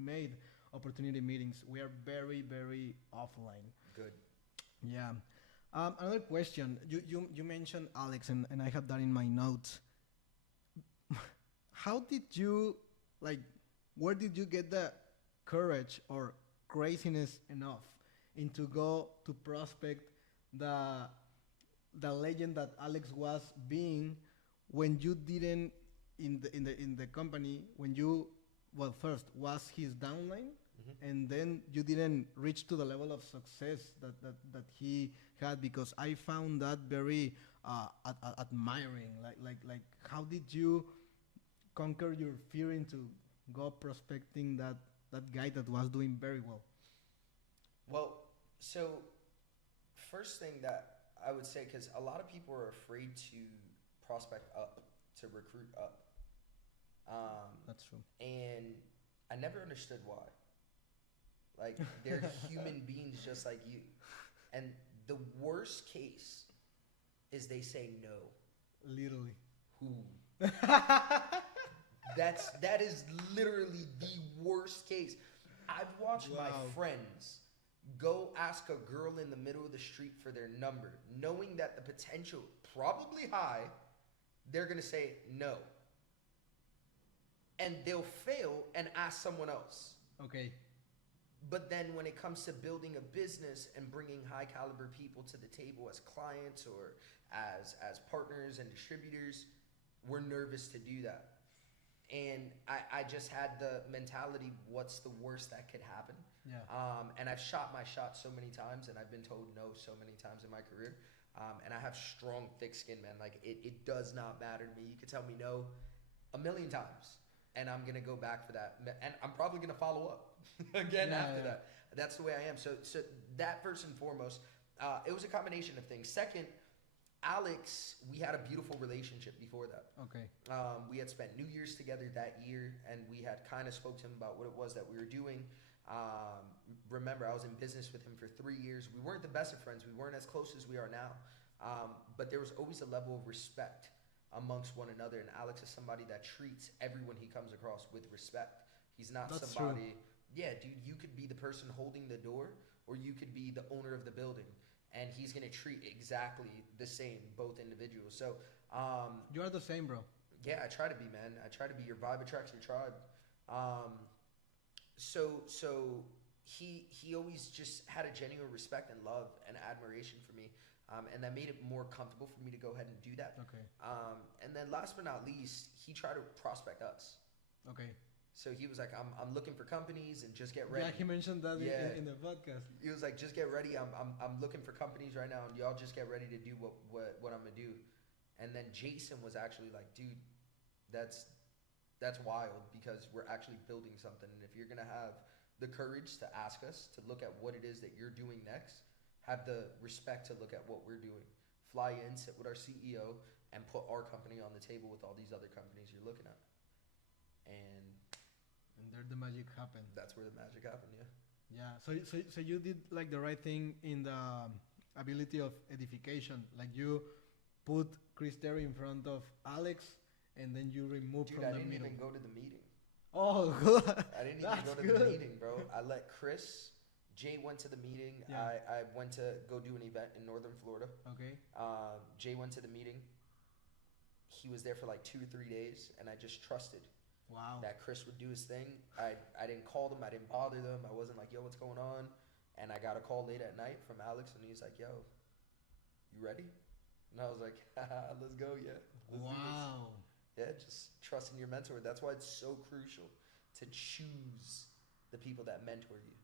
made opportunity meetings. We are very, very offline. Good. Yeah. Another question. You mentioned Alex, and I have that in my notes. How did you, like, where did you get the courage or craziness enough into go to prospect the legend that Alex was being, when you didn't in the company, when you, well, first was his downline, and then you didn't reach to the level of success that he had? Because I found that very admiring. Like how did you conquer your fear into go prospecting that guy that was doing very well? Well, so first thing that I would say, because a lot of people are afraid to prospect up, to recruit up. That's true. And I never understood why. Like, they're human beings just like you. And the worst case is they say no. Literally. Who? That is literally the worst case. I've watched my friends go ask a girl in the middle of the street for their number, knowing that the potential probably high, they're gonna say no. And they'll fail and ask someone else. Okay. But then when it comes to building a business and bringing high caliber people to the table as clients or as partners and distributors, we're nervous to do that. And I just had the mentality, what's the worst that could happen? Yeah. And I've shot my shot so many times, and I've been told no so many times in my career. And I have strong, thick skin, man. Like, it does not matter to me. You could tell me no a million times, and I'm going to go back for that. And I'm probably going to follow up again after that. That's the way I am. So that first and foremost, it was a combination of things. Second, Alex, we had a beautiful relationship before that. Okay. We had spent New Year's together that year, and we had kind of spoke to him about what it was that we were doing. Remember, I was in business with him for 3 years. We weren't the best of friends. We weren't as close as we are now. But there was always a level of respect amongst one another. And Alex is somebody that treats everyone he comes across with respect. He's not That's somebody, true. Yeah, dude, you could be the person holding the door, or you could be the owner of the building. And he's going to treat exactly the same, both individuals. So, you are the same, bro. Yeah, I try to be, man. I try to be. Your vibe attracts your tribe. Um, so he always just had a genuine respect and love and admiration for me, and that made it more comfortable for me to go ahead and do that. Okay. And then last but not least, he tried to prospect us. Okay. So he was like, I'm looking for companies and just get ready. Yeah, he mentioned that Yeah. in the podcast. He was like, just get ready. I'm looking for companies right now, and y'all just get ready to do what I'm gonna do. And then Jason was actually like, dude, that's wild, because we're actually building something. And if you're gonna have the courage to ask us to look at what it is that you're doing next, have the respect to look at what we're doing. Fly in, sit with our CEO, and put our company on the table with all these other companies you're looking at. And there the magic happened. that's where the magic happened, yeah. Yeah. So you did like the right thing in the ability of edification. Like you put Chris Terry in front of Alex, and then you remove Dude, from I the didn't middle. even go to the meeting. Oh, good. I didn't even go to the meeting, bro. I let Chris, Jay went to the meeting. Yeah. I went to go do an event in Northern Florida. Okay. Jay went to the meeting. He was there for like 2 or 3 days, and I just trusted Wow. that Chris would do his thing. I didn't call them. I didn't bother them. I wasn't like, yo, what's going on? And I got a call late at night from Alex, and he's like, yo, you ready? And I was like, haha, let's go, yeah. Let's do this. Wow. Yeah, just trusting your mentor. That's why it's so crucial to choose the people that mentor you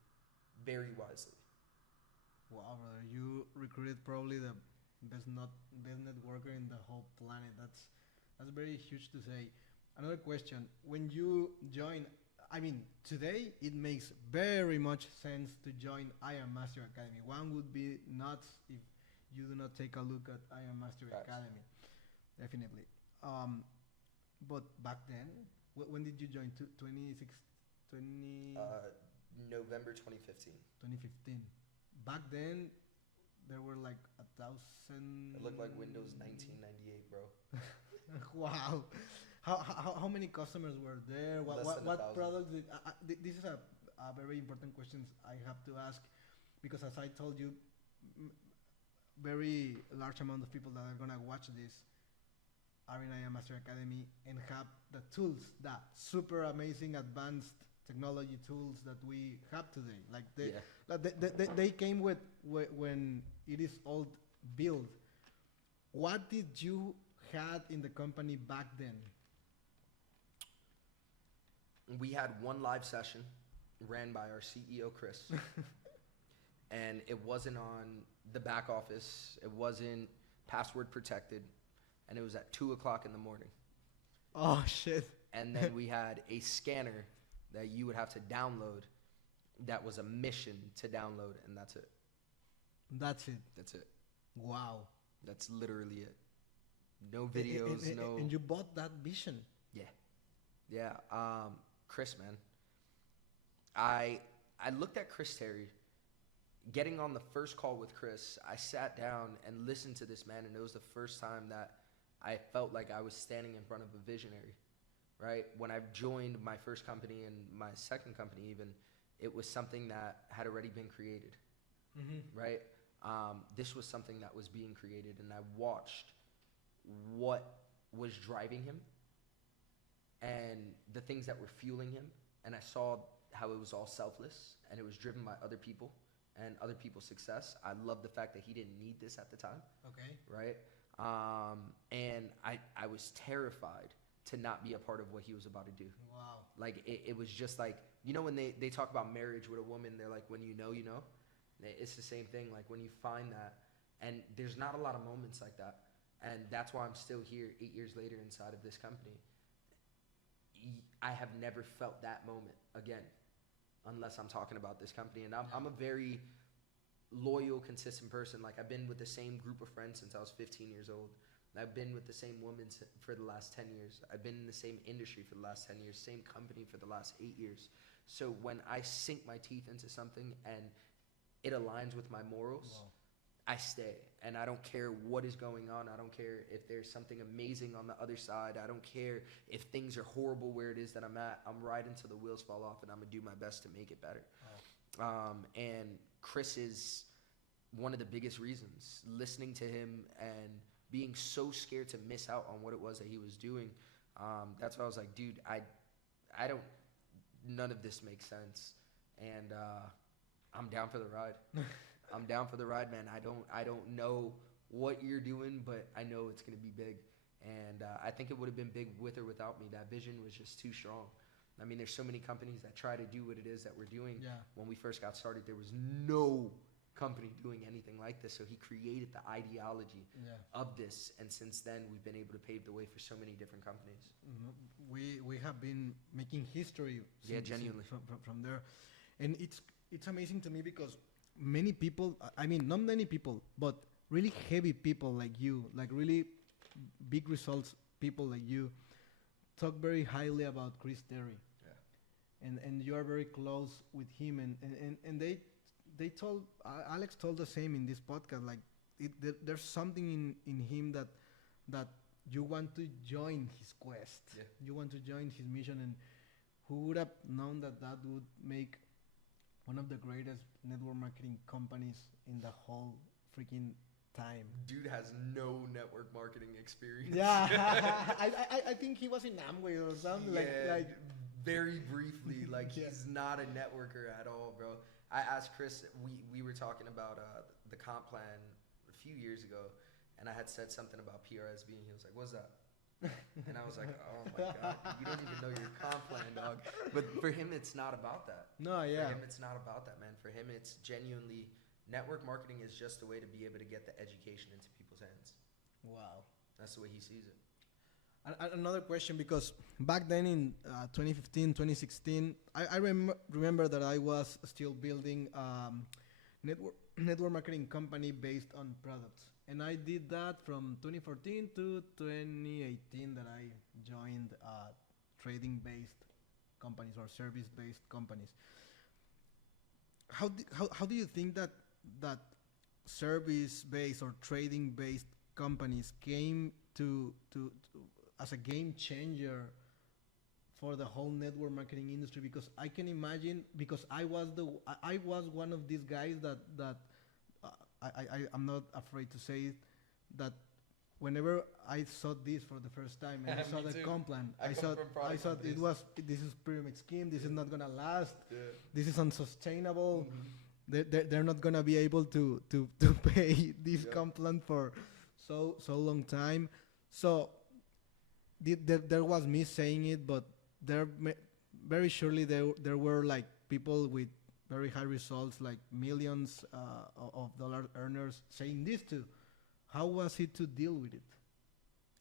very wisely. Wow, brother. You recruited probably the best networker in the whole planet. That's very huge to say. Another question. When you join, I mean, today it makes very much sense to join I Am Master Academy. One would be nuts if you do not take a look at I Am Master Facts. Academy. Definitely. But back then, when did you join? 2015? November 2015. Back then, there were like 1,000. It looked like Windows 1998, bro. Wow. How many customers were there? Less than What 1,000. products did, this is a very important question I have to ask, because as I told you, very large amount of people that are gonna watch this are in I Am Master Academy and have the tools, the super amazing advanced technology tools that we have today. Like they came with when it is all built. What did you had in the company back then? We had one live session ran by our CEO, Chris. And it wasn't on the back office. It wasn't password protected. And it was at 2 o'clock in the morning. Oh, shit. And then we had a scanner that you would have to download. That was a mission to download, and that's it. That's it. That's it. Wow. That's literally it. No videos, no. And you bought that vision. Yeah. Chris, man. I looked at Chris Terry. Getting on the first call with Chris, I sat down and listened to this man, and it was the first time that I felt like I was standing in front of a visionary, right? When I joined my first company and my second company even, it was something that had already been created, right? This was something that was being created, and I watched what was driving him and the things that were fueling him, and I saw how it was all selfless, and it was driven by other people and other people's success. I love the fact that he didn't need this at the time. Okay. Right? And I was terrified to not be a part of what he was about to do. Wow. Like, it was just like, you know, when they talk about marriage with a woman, they're like, when you know, you know. It's the same thing. Like, when you find that, and there's not a lot of moments like that. And that's why I'm still here 8 years later inside of this company. I have never felt that moment again, unless I'm talking about this company. And I'm a very loyal, consistent person. Like, I've been with the same group of friends since I was 15 years old. I've been with the same woman for the last 10 years. I've been in the same industry for the last 10 years, same company for the last 8 years. So when I sink my teeth into something and it aligns with my morals, I stay. And I don't care what is going on. I don't care if there's something amazing on the other side. I don't care if things are horrible where it is that I'm at. I'm riding till the wheels fall off, and I'm going to do my best to make it better. And Chris is one of the biggest reasons. Listening to him and being so scared to miss out on what it was that he was doing, That's why I was like, dude, I don't, none of this makes sense. And I'm down for the ride. I'm down for the ride, man. I don't know what you're doing, but I know it's going to be big. And I think it would have been big with or without me. That vision was just too strong. I mean, there's so many companies that try to do what it is that we're doing. Yeah. When we first got started, there was no company doing anything like this. So he created the ideology of this. And since then, we've been able to pave the way for so many different companies. We have been making history genuinely. From there. And it's amazing to me because many people, I mean, not many people, but really heavy people like you, like really big results people like you, talk very highly about Chris Terry. And you are very close with him, and they told Alex told the same in this podcast. Like there's something in him that you want to join his quest. Yeah. You want to join his mission, and who would have known that would make one of the greatest network marketing companies in the whole freaking time. Dude has no network marketing experience. Yeah, I think he was in Amway or something. Yeah, like very briefly. Like he's not a networker at all, bro. I asked Chris. We were talking about the comp plan a few years ago, and I had said something about PRSB, and he was like, "What's that?" And I was like, "Oh my god, you don't even know your comp plan, dog." But for him, it's not about that. No, yeah. For him, it's not about that, man. For him, it's genuinely network marketing is just a way to be able to get the education into people's hands. Wow. That's the way he sees it. Another question, because back then in 2015, 2016, I remember that I was still building network marketing company based on products. And I did that from 2014 to 2018 that I joined trading-based companies or service-based companies. How do you think that service-based or trading-based companies came to as a game changer for the whole network marketing industry? Because I can imagine, because I was one of these guys that I'm not afraid to say it, that whenever I saw this for the first time and I saw the comp plan, I thought this is pyramid scheme. This is not gonna last. Yeah. This is unsustainable. They're not gonna be able to pay this comp plan for so long time. So there was me saying it, but very surely there were like people with very high results, like millions of dollar earners, saying this too. How was it to deal with it?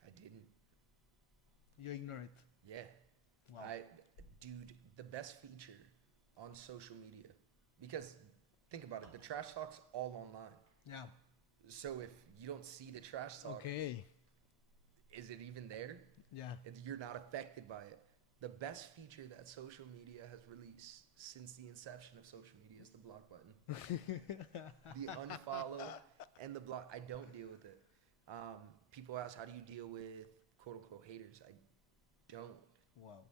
I didn't. You ignore it. Yeah. Wow. Dude, the best feature on social media, because think about it, the trash talk's all online. Yeah. So if you don't see the trash talk, Okay. is it even there? Yeah. You're not affected by it. The best feature that social media has released since the inception of social media is the block button. The unfollow and the block. I don't deal with it. People ask, how do you deal with quote unquote haters? I don't. Wow.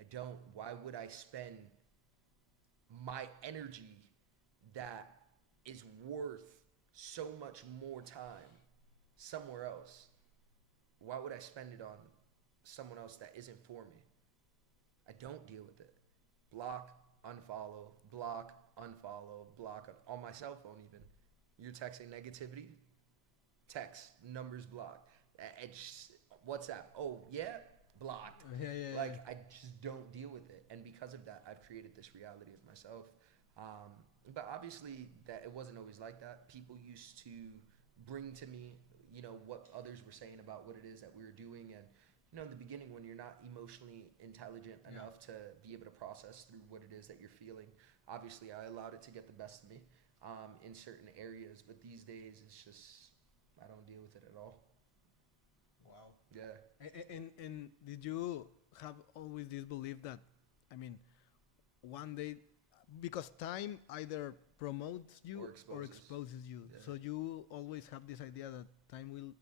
I don't. Why would I spend my energy that is worth so much more time somewhere else? Why would I spend it on someone else that isn't for me? I don't deal with it. Block, unfollow, block, unfollow, block on my cell phone even. You're texting negativity, text, numbers blocked. It's WhatsApp, oh yeah, blocked. Yeah. Like I just don't deal with it. And because of that, I've created this reality of myself. But obviously that it wasn't always like that. People used to bring to me, what others were saying about what it is that we were doing. And in the beginning, when you're not emotionally intelligent enough to be able to process through what it is that you're feeling, obviously I allowed it to get the best of me in certain areas. But these days, it's just, I don't deal with it at all. Wow. Yeah. And did you have always this belief that, one day, because time either promotes you or exposes you. Yeah. So you always have this idea that time will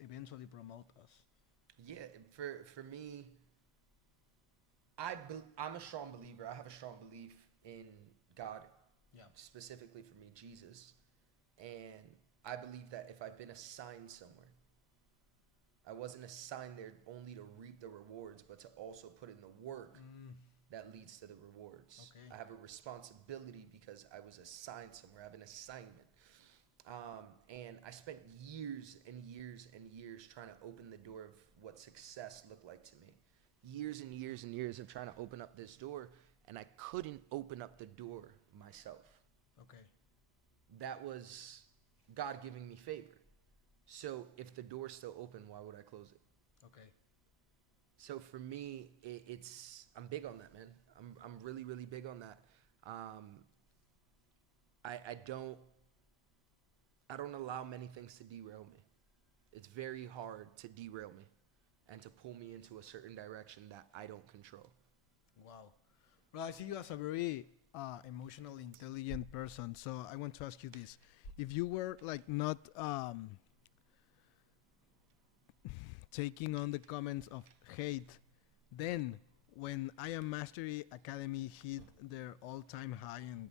eventually promote us. Yeah, for me, I'm a strong believer. I have a strong belief in God, specifically for me, Jesus. And I believe that if I've been assigned somewhere, I wasn't assigned there only to reap the rewards, but to also put in the work that leads to the rewards. Okay. I have a responsibility because I was assigned somewhere. I have an assignment. And I spent years and years and years trying to open the door of what success looked like to me. Years and years and years of trying to open up this door, and I couldn't open up the door myself. Okay. That was God giving me favor. So if the door's still open, why would I close it? Okay. So for me, I'm big on that, man. I'm really, really big on that. I don't allow many things to derail me. It's very hard to derail me and to pull me into a certain direction that I don't control. Wow. Well, I see you as a very emotional, intelligent person. So I want to ask you this: if you were like not taking on the comments of hate, then when I Am Mastery Academy hit their all-time high and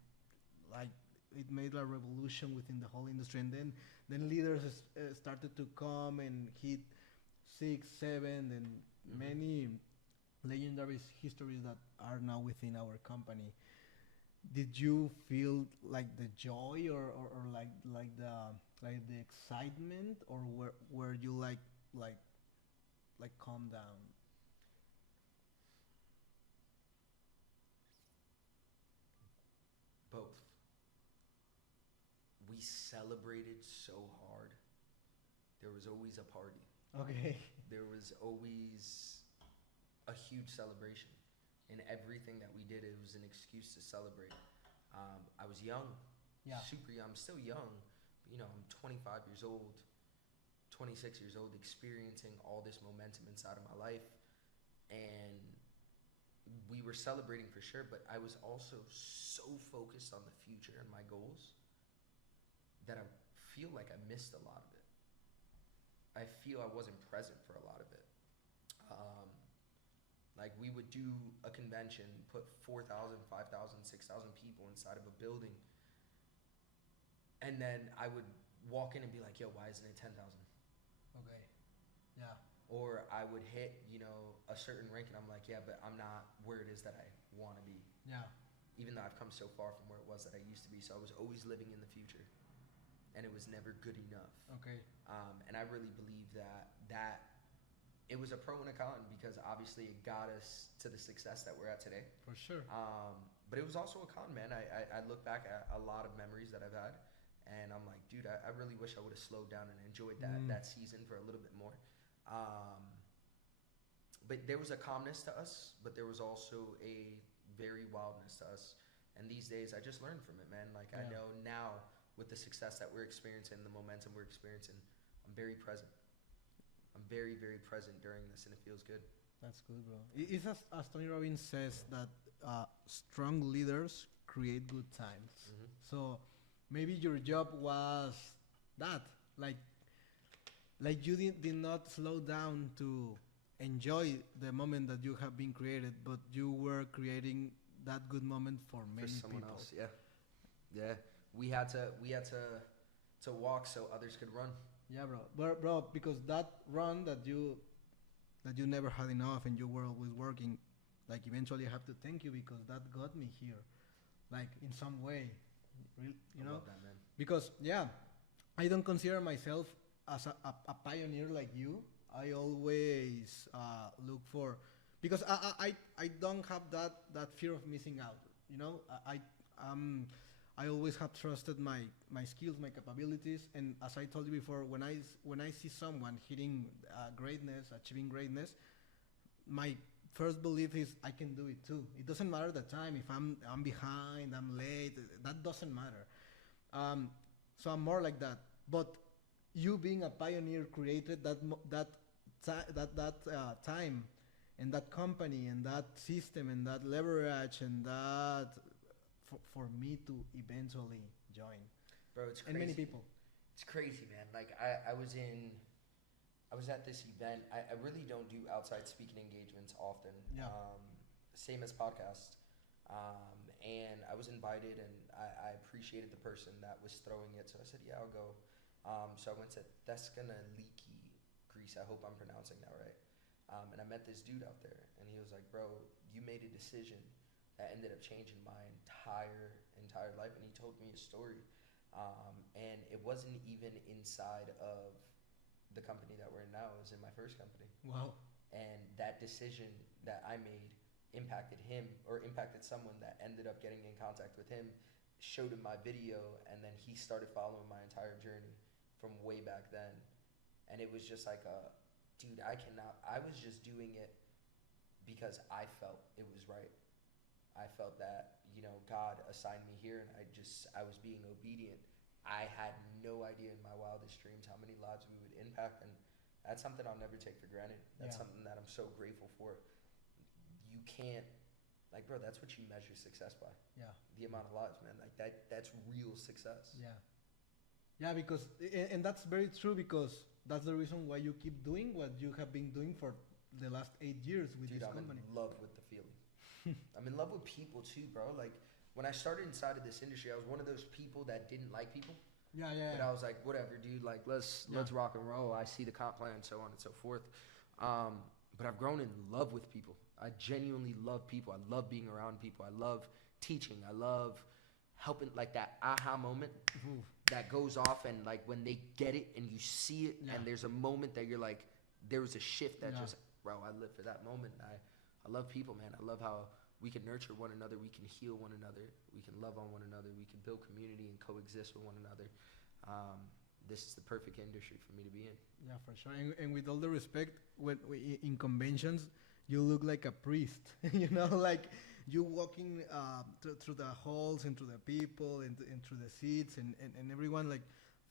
like it made a revolution within the whole industry, and then leaders started to come and hit 6, 7, and many legendary histories that are now within our company. Did you feel like the joy or like the excitement, or were you like calm down? Both. We celebrated so hard. There was always a party. Okay. There was always a huge celebration. In everything that we did, it was an excuse to celebrate. I was young, super young. I'm still young, but I'm 25 years old, 26 years old, experiencing all this momentum inside of my life. And we were celebrating for sure, but I was also so focused on the future and my goals that I feel like I missed a lot of it. I feel I wasn't present for a lot of it. Like we would do a convention, put 4,000, 5,000, 6,000 people inside of a building. And then I would walk in and be like, yo, why isn't it 10,000? Okay. Yeah. Or I would hit, a certain rank and I'm like, yeah, but I'm not where it is that I want to be. Yeah. Even though I've come so far from where it was that I used to be. So I was always living in the future. And it was never good enough. Okay. And I really believe that it was a pro and a con, because obviously it got us to the success that we're at today. For sure. But it was also a con, man. I look back at a lot of memories that I've had, and I'm like, dude, I really wish I would have slowed down and enjoyed that season for a little bit more. But there was a calmness to us, but there was also a very wildness to us. And these days, I just learned from it, man. Like, I know now with the success that we're experiencing, the momentum we're experiencing, I'm very present. I'm very, very present during this, and it feels good. That's good, bro. It's as Tony Robbins says, that strong leaders create good times. Mm-hmm. So maybe your job was that, like you did not slow down to enjoy the moment that you have been created, but you were creating that good moment for many someone people. else. Yeah. We had to walk so others could run. Yeah, bro, because that run that you never had enough and you were always working, like eventually I have to thank you, because that got me here, like in some way, I love that, man. Because I don't consider myself as a pioneer like you. I always look for, because I don't have that fear of missing out. I always have trusted my skills, my capabilities, and as I told you before, when I see someone hitting greatness, achieving greatness, my first belief is I can do it too. It doesn't matter the time. If I'm behind, I'm late, that doesn't matter. So I'm more like that. But you being a pioneer created that time and that company and that system and that leverage and that for me to eventually join. Bro, it's crazy. And many people. It's crazy, man. Like I was at this event. I really don't do outside speaking engagements often. Yeah. Same as podcast. And I was invited, and I appreciated the person that was throwing it. So I said, yeah, I'll go. So I went to Tescanaliqui Greece. I hope I'm pronouncing that right. And I met this dude out there, and he was like, bro, you made a decision that ended up changing my entire life. And he told me a story. And it wasn't even inside of the company that we're in now. It was in my first company. Wow. And that decision that I made impacted him, or impacted someone that ended up getting in contact with him, showed him my video, and then he started following my entire journey from way back then. And it was just like dude, I was just doing it because I felt it was right. I felt that, you know, God assigned me here, and I was being obedient. I had no idea in my wildest dreams how many lives we would impact, and that's something I'll never take for granted. That's something that I'm so grateful for. You can't, like, bro, that's what you measure success by. Yeah. The amount of lives, man. Like, that's real success. Yeah. Yeah, because, and that's very true, because that's the reason why you keep doing what you have been doing for the last 8 years with this company. I'm in love with the feeling. I'm in love with people too, bro. Like, when I started inside of this industry, I was one of those people that didn't like people. Yeah. But I was like, whatever, dude. Like, let's rock and roll. I see the comp plan, and so on and so forth. But I've grown in love with people. I genuinely love people. I love being around people. I love teaching. I love helping, like that aha moment that goes off, and like when they get it and you see it, and there's a moment that you're like, there was a shift that just, bro, I live for that moment. I love people, man. I love how we can nurture one another. We can heal one another. We can love on one another. We can build community and coexist with one another. This is the perfect industry for me to be in. Yeah, for sure. And with all the respect, when in conventions, you look like a priest. You know, like you walking through the halls and through the people and through the seats, and everyone like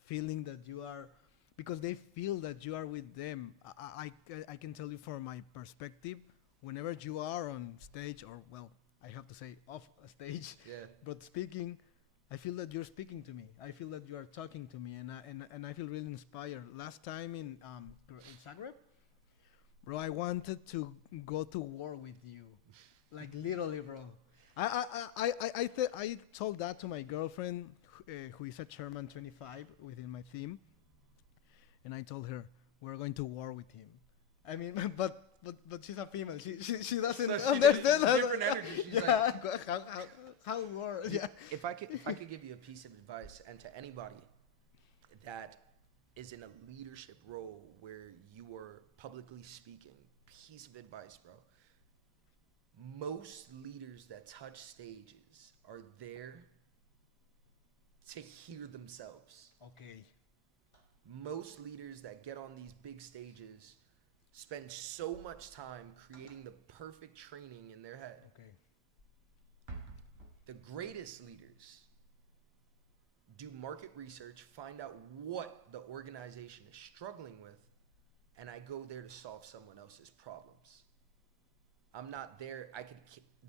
feeling that you are, because they feel that you are with them. I can tell you from my perspective, whenever you are on stage, or well, I have to say off a stage, but speaking, I feel that you're speaking to me. I feel that you are talking to me, and I feel really inspired. Last time in Zagreb, bro, I wanted to go to war with you, like literally, bro. I told that to my girlfriend, who is a Chairman 25 within my team, and I told her we're going to war with him. I mean, but she's a female. She doesn't understand that. Different energy. She's like, how war? Yeah. If I could give you a piece of advice, and to anybody that is in a leadership role where you are publicly speaking, piece of advice, bro. Most leaders that touch stages are there to hear themselves. Okay. Most leaders that get on these big stages spend so much time creating the perfect training in their head. Okay. The greatest leaders do market research, find out what the organization is struggling with, and I go there to solve someone else's problems. I'm not there.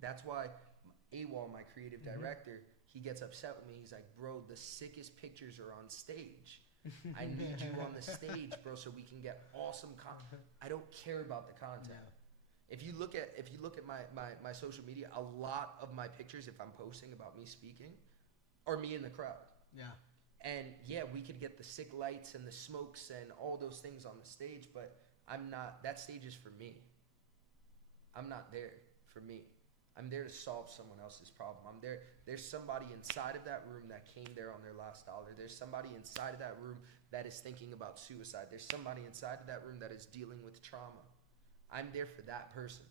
That's why AWOL, my creative director, he gets upset with me. He's like, bro, the sickest pictures are on stage. I need you on the stage, bro, so we can get awesome content. I don't care about the content. No. If you look at my social media, a lot of my pictures, if I'm posting about me speaking, are me in the crowd. Yeah. And yeah, we could get the sick lights and the smokes and all those things on the stage, but I'm not. That stage is for me. I'm not there for me. I'm there to solve someone else's problem. I'm there. There's somebody inside of that room that came there on their last dollar. There's somebody inside of that room that is thinking about suicide. There's somebody inside of that room that is dealing with trauma. I'm there for that person.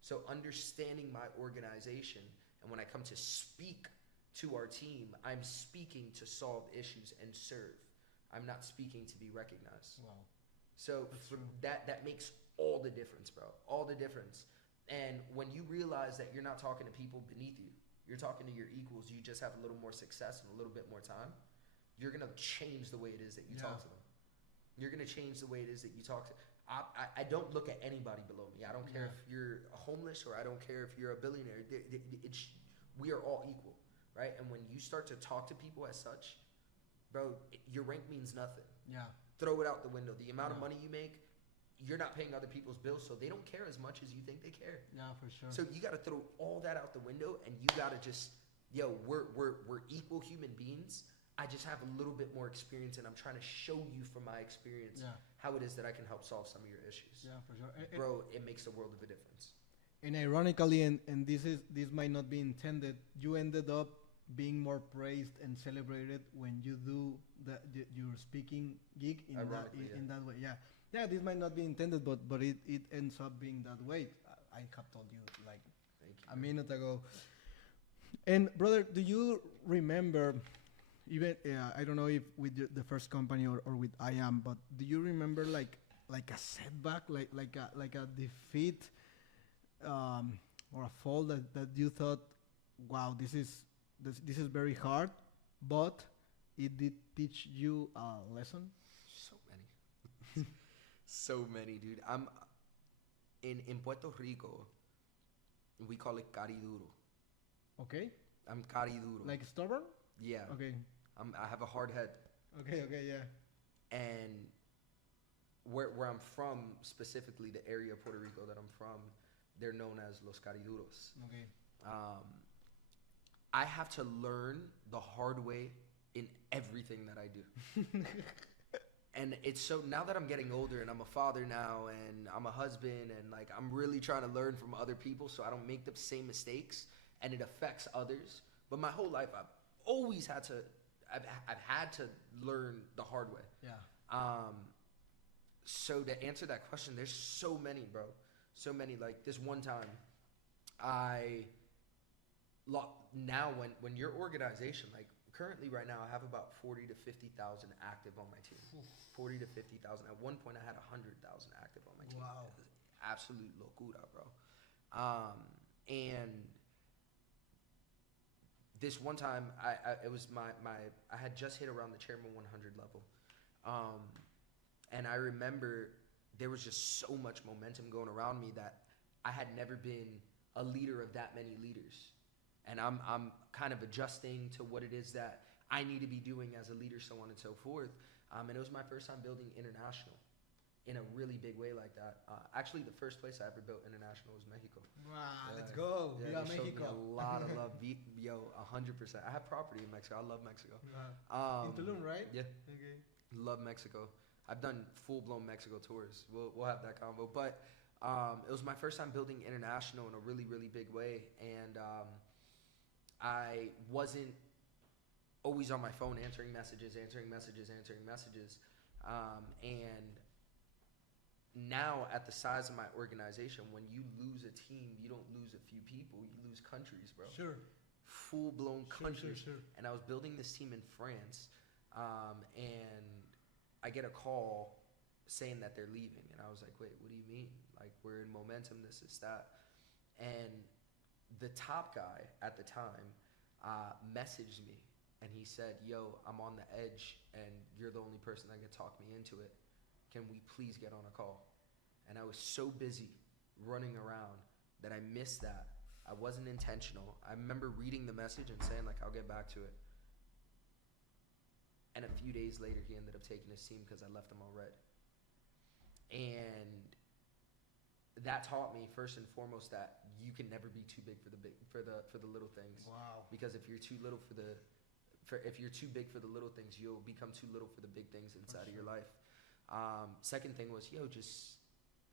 So understanding my organization, and when I come to speak to our team, I'm speaking to solve issues and serve. I'm not speaking to be recognized. Wow. So from that makes all the difference, bro. All the difference. And when you realize that you're not talking to people beneath you, you're talking to your equals, you just have a little more success and a little bit more time, you're going to change the way it is that you talk to them. You're going to change the way it is that you talk to I don't look at anybody below me. I don't care if you're homeless, or I don't care if you're a billionaire. We are all equal, right? And when you start to talk to people as such, bro, your rank means nothing. Yeah. Throw it out the window. The amount of money you make, you're not paying other people's bills, so they don't care as much as you think they care. Yeah, for sure. So you got to throw all that out the window, and you got to just, we're equal human beings. I just have a little bit more experience, and I'm trying to show you from my experience how it is that I can help solve some of your issues. Yeah, for sure. Bro, it makes the world of a difference. And ironically, and this might not be intended, you ended up being more praised and celebrated when you do your speaking gig in that way. Yeah, this might not be intended, but it ends up being that way. I have told you like a minute ago. And brother, do you remember, even I don't know if with the first company or with I Am, but do you remember like a setback, like a defeat, or a fall that you thought, wow, this is very hard, but it did teach you a lesson? So many. So many, dude. I'm in Puerto Rico, we call it cariduro. Okay. I'm cariduro. Like stubborn? Yeah. Okay. I have a hard head. Okay, yeah. And where I'm from, specifically the area of Puerto Rico that I'm from, they're known as los cariduros. Okay. I have to learn the hard way in everything that I do. And it's so, now that I'm getting older and I'm a father now and I'm a husband, and like I'm really trying to learn from other people so I don't make the same mistakes and it affects others. But my whole life I've always had to, I've had to learn the hard way. Yeah. So to answer that question, there's so many, bro. So many. Like this one time, now when your organization, like currently right now, I have about 40 to 50,000 active on my team. 40 to 50,000. At one point, I had 100,000 active on my team. Wow. It was absolute locura, bro. And this one time, it was I had just hit around the Chairman 100 level. And I remember there was just so much momentum going around me that I had never been a leader of that many leaders. And I'm kind of adjusting to what it is that I need to be doing as a leader, so on and so forth. And it was my first time building international in a really big way like that. Actually, the first place I ever built international was Mexico. Wow, let's go. Yeah, Viva Mexico. Me a lot of love. Yo, 100%. I have property in Mexico. I love Mexico. In Tulum, right? Yeah. Okay. Love Mexico. I've done full-blown Mexico tours. We'll have that combo. But it was my first time building international in a really, really big way. And I wasn't always on my phone answering messages. And now at the size of my organization, when you lose a team, you don't lose a few people, you lose countries, bro. Sure. Full-blown countries. Sure. And I was building this team in France, and I get a call saying that they're leaving. And I was like, wait, what do you mean? Like, we're in momentum, this, that. And the top guy at the time messaged me, and he said, yo, I'm on the edge, and you're the only person that can talk me into it. Can we please get on a call? And I was so busy running around that I missed that. I wasn't intentional. I remember reading the message and saying, like, I'll get back to it. And a few days later, he ended up taking his team because I left him on red. And that taught me first and foremost that you can never be too big for the little things. Wow. Because if you're too little if you're too big for the little things, you'll become too little for the big things inside of your life. Second thing was, yo, just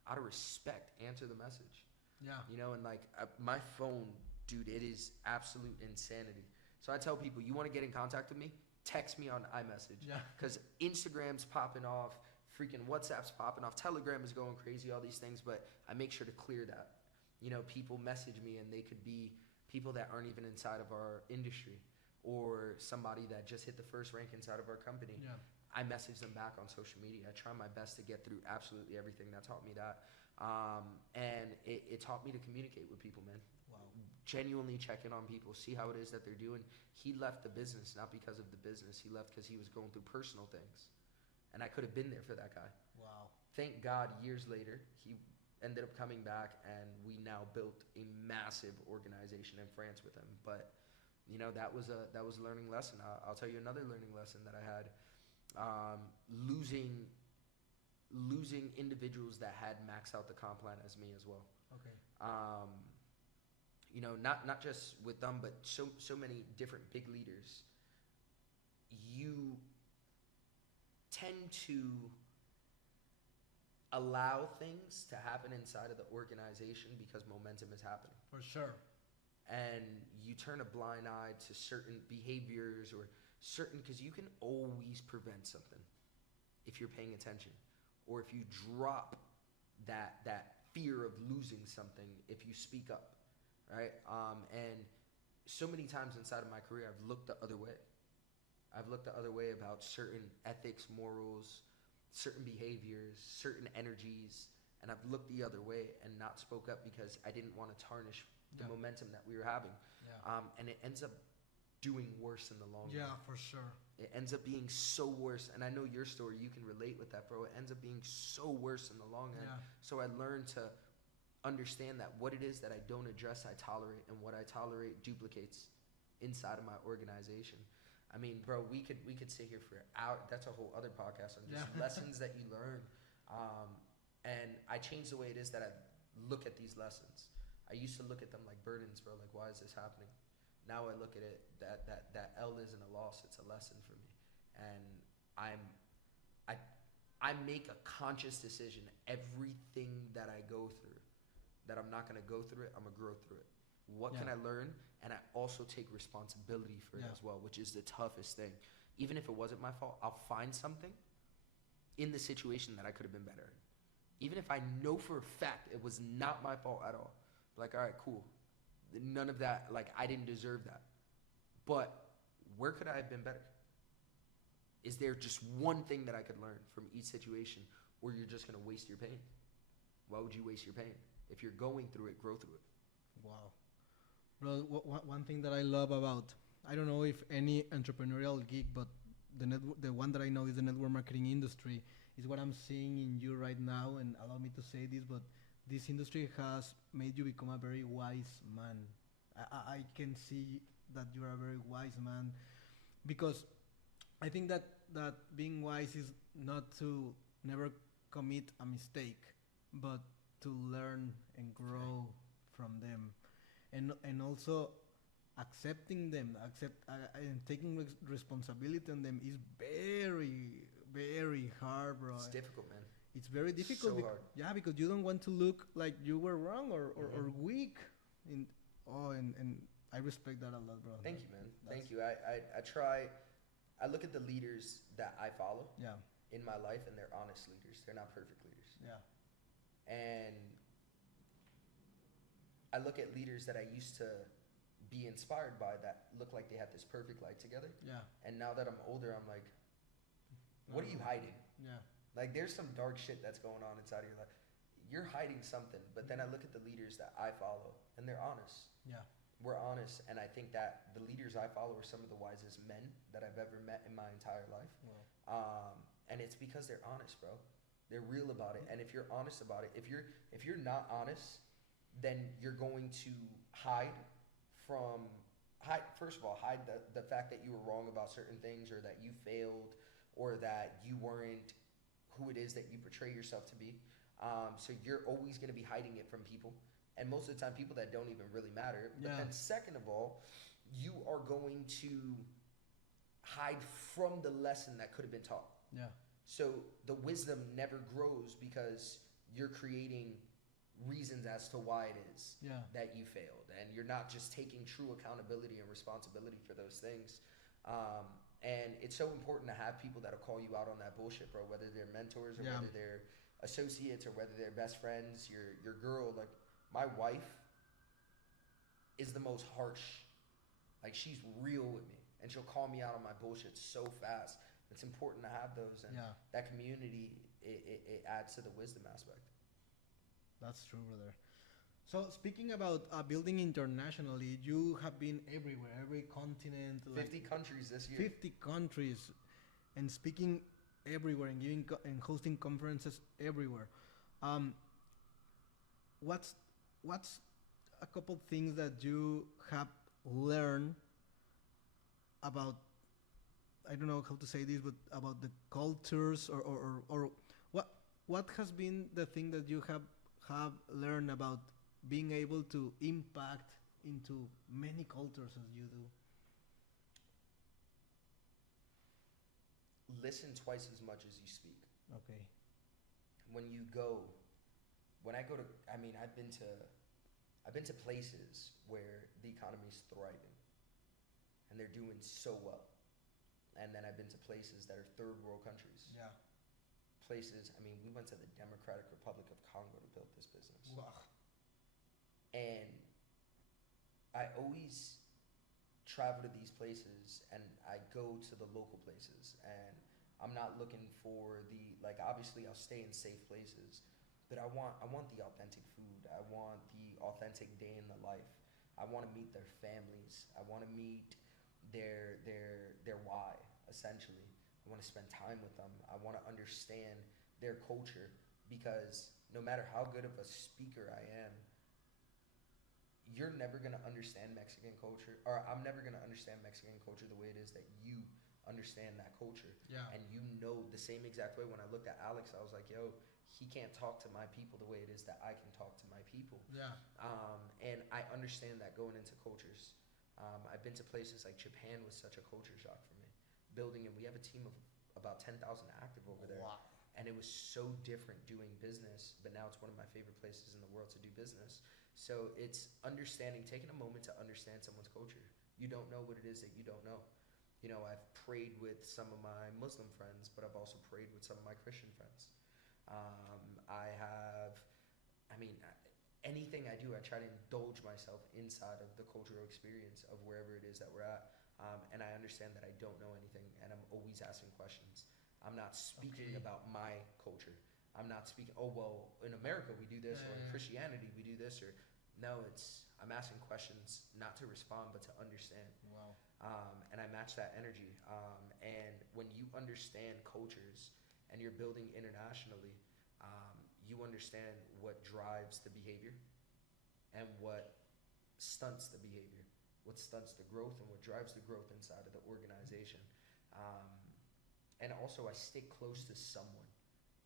out of respect, answer the message. Yeah. You know, and like my phone, dude, it is absolute insanity. So I tell people, you want to get in contact with me? Text me on iMessage. Yeah. Because Instagram's popping off, freaking WhatsApp's popping off, Telegram is going crazy, all these things, but I make sure to clear that. You know, people message me and they could be people that aren't even inside of our industry, or somebody that just hit the first rank inside of our company. Yeah. I message them back on social media. I try my best to get through absolutely everything. That taught me that. And it taught me to communicate with people, man. Wow. Genuinely check in on people, see how it is that they're doing. He left the business not because of the business. He left because he was going through personal things. And I could have been there for that guy. Wow. Thank God, years later, he ended up coming back, and we now built a massive organization in France with him. But, you know, that was a learning lesson. I'll tell you another learning lesson that I had. Losing individuals that had maxed out the comp plan as me as well. Okay. You know, not just with them, but so many different big leaders. you tend to allow things to happen inside of the organization because momentum is happening. For sure. And you turn a blind eye to certain behaviors or certain, because you can always prevent something if you're paying attention, or if you drop that fear of losing something if you speak up, right? And so many times inside of my career, I've looked the other way. I've looked the other way about certain ethics, morals, certain behaviors, certain energies, and I've looked the other way and not spoke up because I didn't want to tarnish the momentum that we were having. Yeah. And it ends up doing worse in the long run. Yeah, for sure. It ends up being so worse. And I know your story, you can relate with that, bro. It ends up being so worse in the long end. Yeah. So I learned to understand that what it is that I don't address, I tolerate, and what I tolerate duplicates inside of my organization. I mean, bro, we could sit here for hours. That's a whole other podcast on just lessons that you learn. And I changed the way it is that I look at these lessons. I used to look at them like burdens, bro. Like, why is this happening? Now I look at it that L isn't a loss; it's a lesson for me. And I make a conscious decision everything that I go through, that I'm not gonna go through it. I'm gonna grow through it. What can I learn? And I also take responsibility for it as well, which is the toughest thing. Even if it wasn't my fault, I'll find something in the situation that I could have been better. Even if I know for a fact it was not my fault at all. Like, all right, cool. None of that, like, I didn't deserve that. But where could I have been better? Is there just one thing that I could learn from each situation, or you're just going to waste your pain? Why would you waste your pain? If you're going through it, grow through it. Wow. Bro, one thing that I love about, I don't know if any entrepreneurial gig, but the one that I know is the network marketing industry, is what I'm seeing in you right now. And allow me to say this, but this industry has made you become a very wise man. I can see that you're a very wise man, because I think that being wise is not to never commit a mistake, but to learn and grow from them, and also accepting them, and taking responsibility on them is very, very hard, bro. It's difficult, man. It's very difficult. So hard. Yeah, because you don't want to look like you were wrong or weak. And I respect that a lot, bro. Thank you, man. Thank you. I try. I look at the leaders that I follow in my life, and they're honest leaders. They're not perfect leaders. Yeah. And I look at leaders that I used to be inspired by that look like they had this perfect life together. Yeah. And now that I'm older, I'm like, what are you hiding? Yeah. Like, there's some dark shit that's going on inside of your life. You're hiding something. But then I look at the leaders that I follow, and they're honest. Yeah. We're honest, and I think that the leaders I follow are some of the wisest men that I've ever met in my entire life. Wow. And it's because they're honest, bro. They're real about it. And if you're honest about it, if you're not honest, then you're going to hide first of all, hide the fact that you were wrong about certain things, or that you failed, or that you weren't who it is that you portray yourself to be. So you're always going to be hiding it from people. And most of the time, people that don't even really matter. But then second of all, you are going to hide from the lesson that could have been taught. Yeah. So the wisdom never grows because you're creating reasons as to why it is that you failed. And you're not just taking true accountability and responsibility for those things. And it's so important to have people that'll call you out on that bullshit, bro, whether they're mentors or whether they're associates or whether they're best friends, your girl. Like, my wife is the most harsh. Like, she's real with me, and she'll call me out on my bullshit so fast. It's important to have those, and that community, it adds to the wisdom aspect. That's true, brother. So speaking about building internationally, you have been everywhere, every continent. 50 countries this year. 50 countries, and speaking everywhere, and giving and hosting conferences everywhere. What's a couple things that you have learned about, I don't know how to say this, but about the cultures, or what has been the thing that you have learned about being able to impact into many cultures as you do? listen twice as much as you speak. Okay. When I go to, I mean, I've been to places where the economy's thriving and they're doing so well. And then I've been to places that are third world countries. Yeah. Places, I mean, we went to the Democratic Republic of Congo to build this business. Wow. And I always travel to these places and I go to the local places, and I'm not looking for like, obviously I'll stay in safe places, but I want the authentic food. I want the authentic day in the life. I want to meet their families. I want to meet their why, essentially. I want to spend time with them. I want to understand their culture, because no matter how good of a speaker I am, you're never going to understand Mexican culture, or I'm never going to understand Mexican culture the way it is that you understand that culture. Yeah. And you know, the same exact way when I looked at Alex, I was like, yo, he can't talk to my people the way it is that I can talk to my people. Yeah. And I understand that going into cultures. I've been to places like Japan was such a culture shock for me. Building, and we have a team of about 10,000 active over there. Wow. And it was so different doing business, but now it's one of my favorite places in the world to do business. So it's understanding, taking a moment to understand someone's culture. You don't know what it is that you don't know. You know, I've prayed with some of my Muslim friends, but I've also prayed with some of my Christian friends. Anything I do, I try to indulge myself inside of the cultural experience of wherever it is that we're at. And I understand that I don't know anything, and I'm always asking questions. I'm not speaking about my culture. I'm not speaking, oh, well, in America we do this, or in Christianity we do this, or no, I'm asking questions not to respond, but to understand. Wow. And I match that energy. And when you understand cultures and you're building internationally, you understand what drives the behavior and what stunts the behavior, what stunts the growth and what drives the growth inside of the organization. And also I stick close to someone,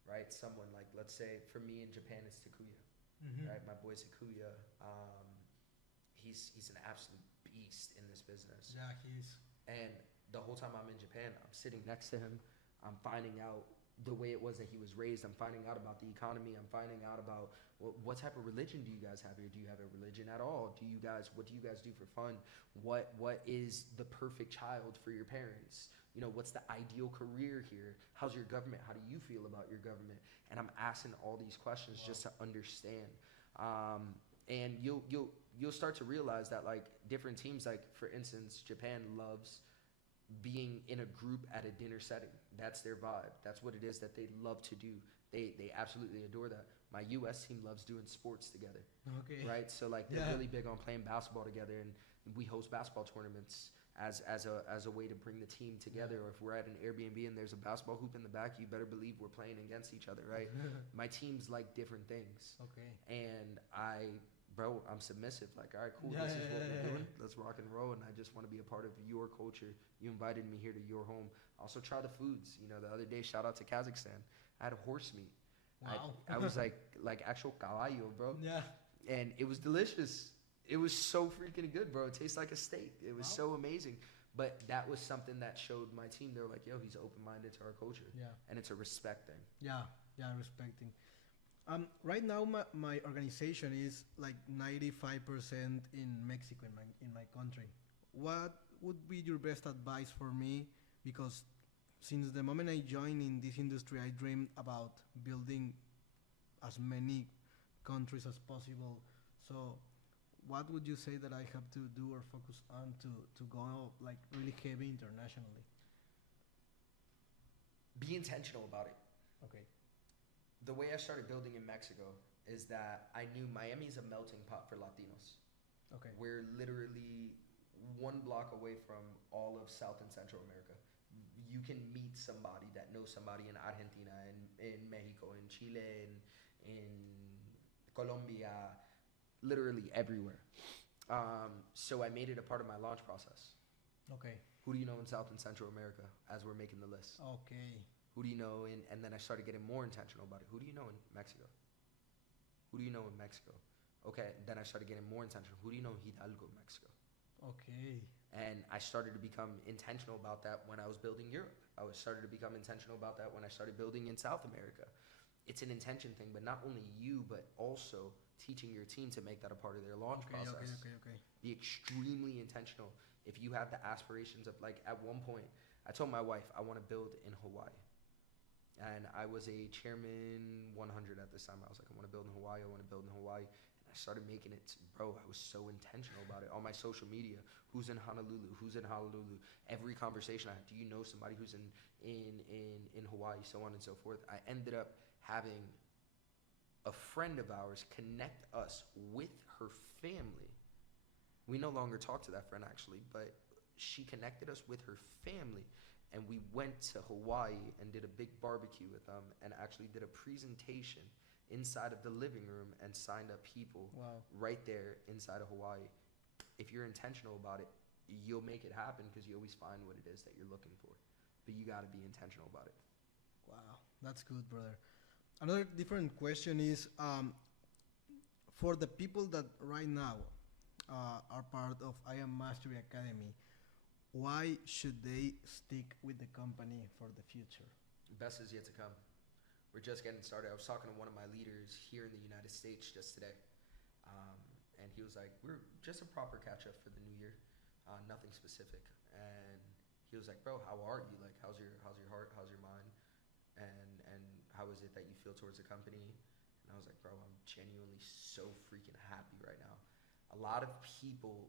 right? Someone like, let's say for me in Japan, it's Takuya, right? My boy Takuya, he's an absolute beast in this business. Yeah, he's. And the whole time I'm in Japan, I'm sitting next to him. I'm finding out the way it was that he was raised. I'm finding out about the economy. I'm finding out about what type of religion do you guys have here? Do you have a religion at all? What do you guys do for fun? What is the perfect child for your parents? You know, what's the ideal career here? How's your government? How do you feel about your government? And I'm asking all these questions just to understand. And you'll start to realize that, like, different teams, like for instance, Japan loves being in a group at a dinner setting. That's their vibe. That's what it is that they love to do. They absolutely adore that. My U.S. team loves doing sports together. Okay. Right? So like they're really big on playing basketball together, and we host basketball tournaments as a way to bring the team together. Or if we're at an Airbnb and there's a basketball hoop in the back, you better believe we're playing against each other, right? My teams like different things. Okay. And I'm submissive. Like, all right, cool. This is what we're doing. Let's rock and roll. And I just want to be a part of your culture. You invited me here to your home. Also try the foods. You know, the other day, shout out to Kazakhstan. I had horse meat. Wow. I was like actual caballo, bro. Yeah. And it was delicious. It was so freaking good, bro. It tastes like a steak. It was so amazing. But that was something that showed my team. They were like, yo, he's open-minded to our culture. Yeah. And it's a respect thing. Yeah, respecting. Right now, my organization is like 95% in Mexico, in my country. What would be your best advice for me? Because since the moment I joined in this industry, I dreamed about building as many countries as possible. So what would you say that I have to do or focus on to go like really heavy internationally? Be intentional about it. Okay. The way I started building in Mexico is that I knew Miami's a melting pot for Latinos. Okay. We're literally one block away from all of South and Central America. You can meet somebody that knows somebody in Argentina, in Mexico, in Chile, in Colombia, literally everywhere. So I made it a part of my launch process. Okay. Who do you know in South and Central America as we're making the list? Okay. Who do you know in, and then I started getting more intentional about it. Who do you know in Mexico? Who do you know in Mexico? Okay, then I started getting more intentional. Who do you know in Hidalgo, Mexico? Okay. And I started to become intentional about that when I was building Europe. Started to become intentional about that when I started building in South America. It's an intention thing, but not only you, but also teaching your team to make that a part of their launch process. Okay. Be extremely intentional. If you have the aspirations of, like, at one point, I told my wife, I want to build in Hawaii. And I was a chairman 100 at this time. I was like, I want to build in Hawaii. I want to build in Hawaii. And I started making it, bro, I was so intentional about it. On my social media, who's in Honolulu? Who's in Honolulu? Every conversation I had, do you know somebody who's in Hawaii? So on and so forth. I ended up having a friend of ours connect us with her family. We no longer talk to that friend, actually, but she connected us with her family. And we went to Hawaii and did a big barbecue with them and actually did a presentation inside of the living room and signed up people right there inside of Hawaii. If you're intentional about it, you'll make it happen because you always find what it is that you're looking for. But you got to be intentional about it. Wow, that's good, brother. Another different question is, for the people that right now are part of I Am Mastery Academy, why should they stick with the company for the future? Best is yet to come. We're just getting started. I was talking to one of my leaders here in the United States just today. And he was like, we're just a proper catch up for the new year. Nothing specific. And he was like, bro, how are you? Like, how's your heart? How's your mind? And how is it that you feel towards the company? And I was like, bro, I'm genuinely so freaking happy right now. A lot of people,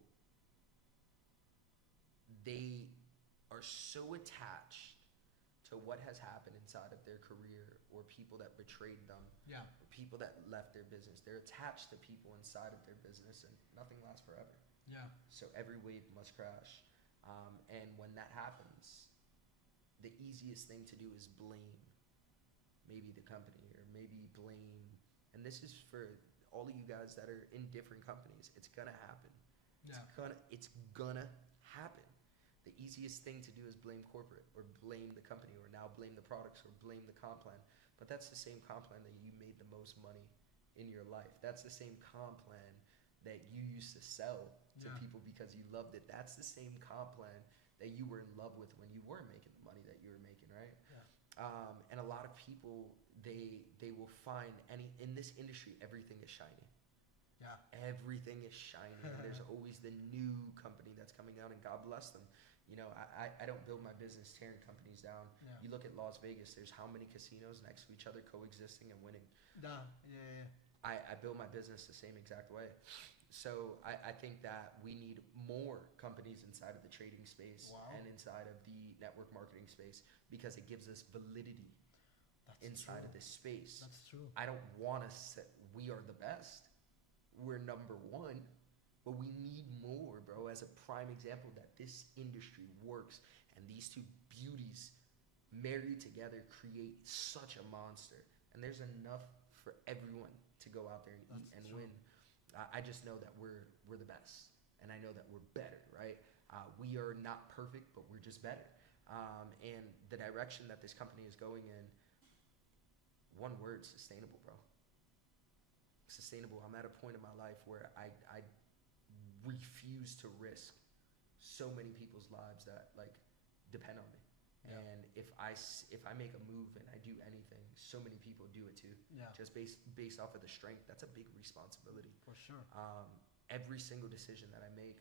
they are so attached to what has happened inside of their career, or people that betrayed them, or people that left their business. They're attached to people inside of their business, and nothing lasts forever. So every wave must crash. And when that happens, the easiest thing to do is blame maybe the company, or maybe blame, and this is for all of you guys that are in different companies. It's gonna happen. It's gonna happen. The easiest thing to do is blame corporate, or blame the company, or now blame the products, or blame the comp plan. But that's the same comp plan that you made the most money in your life. That's the same comp plan that you used to sell to people because you loved it. That's the same comp plan that you were in love with when you were making the money that you were making, right? And a lot of people, they will find in this industry, everything is shiny. Everything is shiny. There's always the new company that's coming out, and God bless them. You know, I don't build my business tearing companies down. You look at Las Vegas, there's how many casinos next to each other coexisting and winning. I build my business the same exact way. So I think that we need more companies inside of the trading space and inside of the network marketing space, because it gives us validity inside of this space. That's true. I don't want to say we are the best. We're number one, but we need more, bro. As a prime example that this industry works, and these two beauties married together create such a monster. And there's enough for everyone to go out there and eat and win. I just know that we're the best, and I know that we're better, right? We are not perfect, but we're just better. And the direction that this company is going in, one word, sustainable, bro. Sustainable. I'm at a point in my life where I refuse to risk so many people's lives that, like, depend on me. And if I make a move and I do anything, so many people do it too. Just based off of the strength. That's a big responsibility. For sure. Every single decision that I make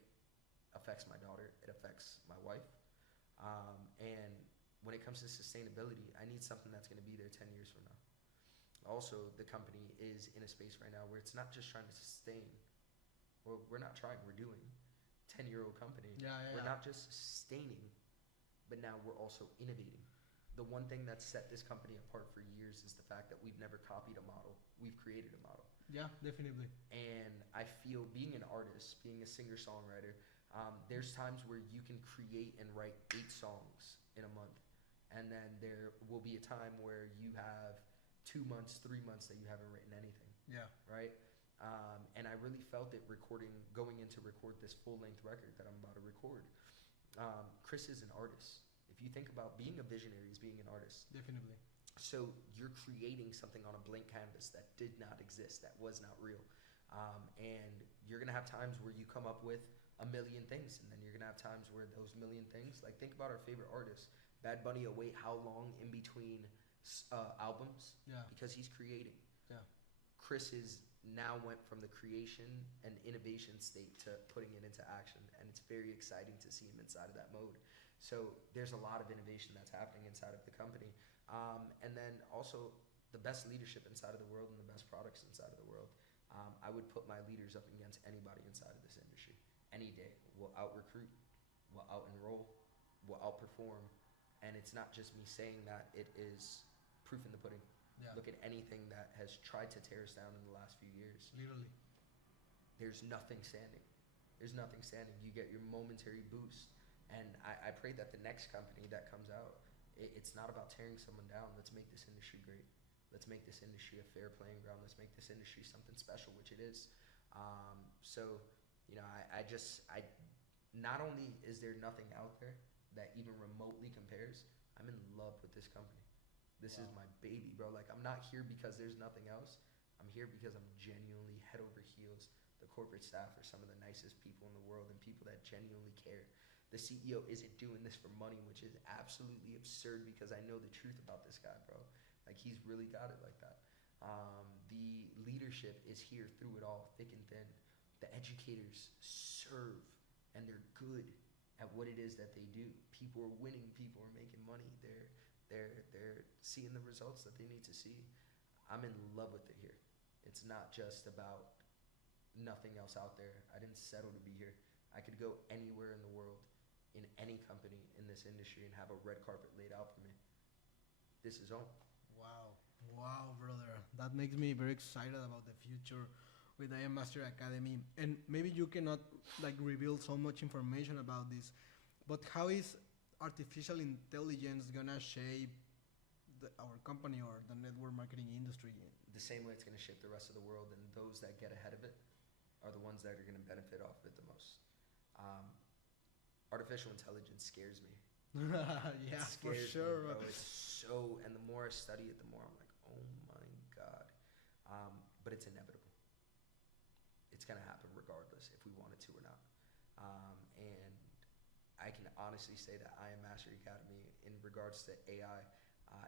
affects my daughter. It affects my wife. And when it comes to sustainability, I need something that's going to be there 10 years from now. Also, the company is in a space right now where it's not just trying to sustain. Well, we're not trying, we're doing. 10-year-old company. We're not just sustaining, but now we're also innovating. The one thing that set this company apart for years is the fact that we've never copied a model. We've created a model. Yeah, definitely. And I feel, being an artist, being a singer-songwriter, there's times where you can create and write 8 songs in a month. And then there will be a time where you have 2 months, 3 months that you haven't written anything. Right? And I really felt it going in to record this full-length record that I'm about to record. Chris is an artist. If you think about being a visionary is being an artist. Definitely. So you're creating something on a blank canvas that did not exist, that was not real. And you're going to have times where you come up with a million things, and then you're gonna have times where those million things, like think about our favorite artist, Bad Bunny will wait how long in between albums? Yeah. Because he's creating. Yeah. Chris is now went from the creation and innovation state to putting it into action, and it's very exciting to see him inside of that mode. So there's a lot of innovation that's happening inside of the company, and then also the best leadership inside of the world and the best products inside of the world. I would put my leaders up against anybody inside of this industry any day. We'll out recruit, we'll out enroll, we'll outperform, and it's not just me saying that, it is proof in the pudding. Yeah. Look at anything that has tried to tear us down in the last few years. Literally. There's nothing standing. There's nothing standing. You get your momentary boost. And I pray that the next company that comes out, it's not about tearing someone down. Let's make this industry great. Let's make this industry a fair playing ground. Let's make this industry something special, which it is. So, you know, I not only is there nothing out there that even remotely compares, I'm in love with this company. This is my baby, bro. Like, I'm not here because there's nothing else. I'm here because I'm genuinely head over heels. The corporate staff are some of the nicest people in the world and people that genuinely care. The CEO isn't doing this for money, which is absolutely absurd because I know the truth about this guy, bro. Like, he's really got it like that. The leadership is here through it all, thick and thin. The educators serve, and they're good at what it is that they do. People are winning. People are making money. They're seeing the results that they need to see. I'm in love with it here. It's not just about nothing else out there. I didn't settle to be here. I could go anywhere in the world, in any company in this industry, and have a red carpet laid out for me. This is home. Wow, brother. That makes me very excited about the future with I Am Master Academy. And maybe you cannot like reveal so much information about this, but how is artificial intelligence gonna shape our company or the network marketing industry? The same way it's going to shape the rest of the world, and those that get ahead of it are the ones that are going to benefit off of it the most. Artificial intelligence scares me. Yeah, for sure. Me, bro. It's so, and the more I study it, the more I'm like, oh my God. But it's inevitable. It's going to happen regardless if we want it to or not. And I can honestly say that I Am Master Academy, in regards to AI,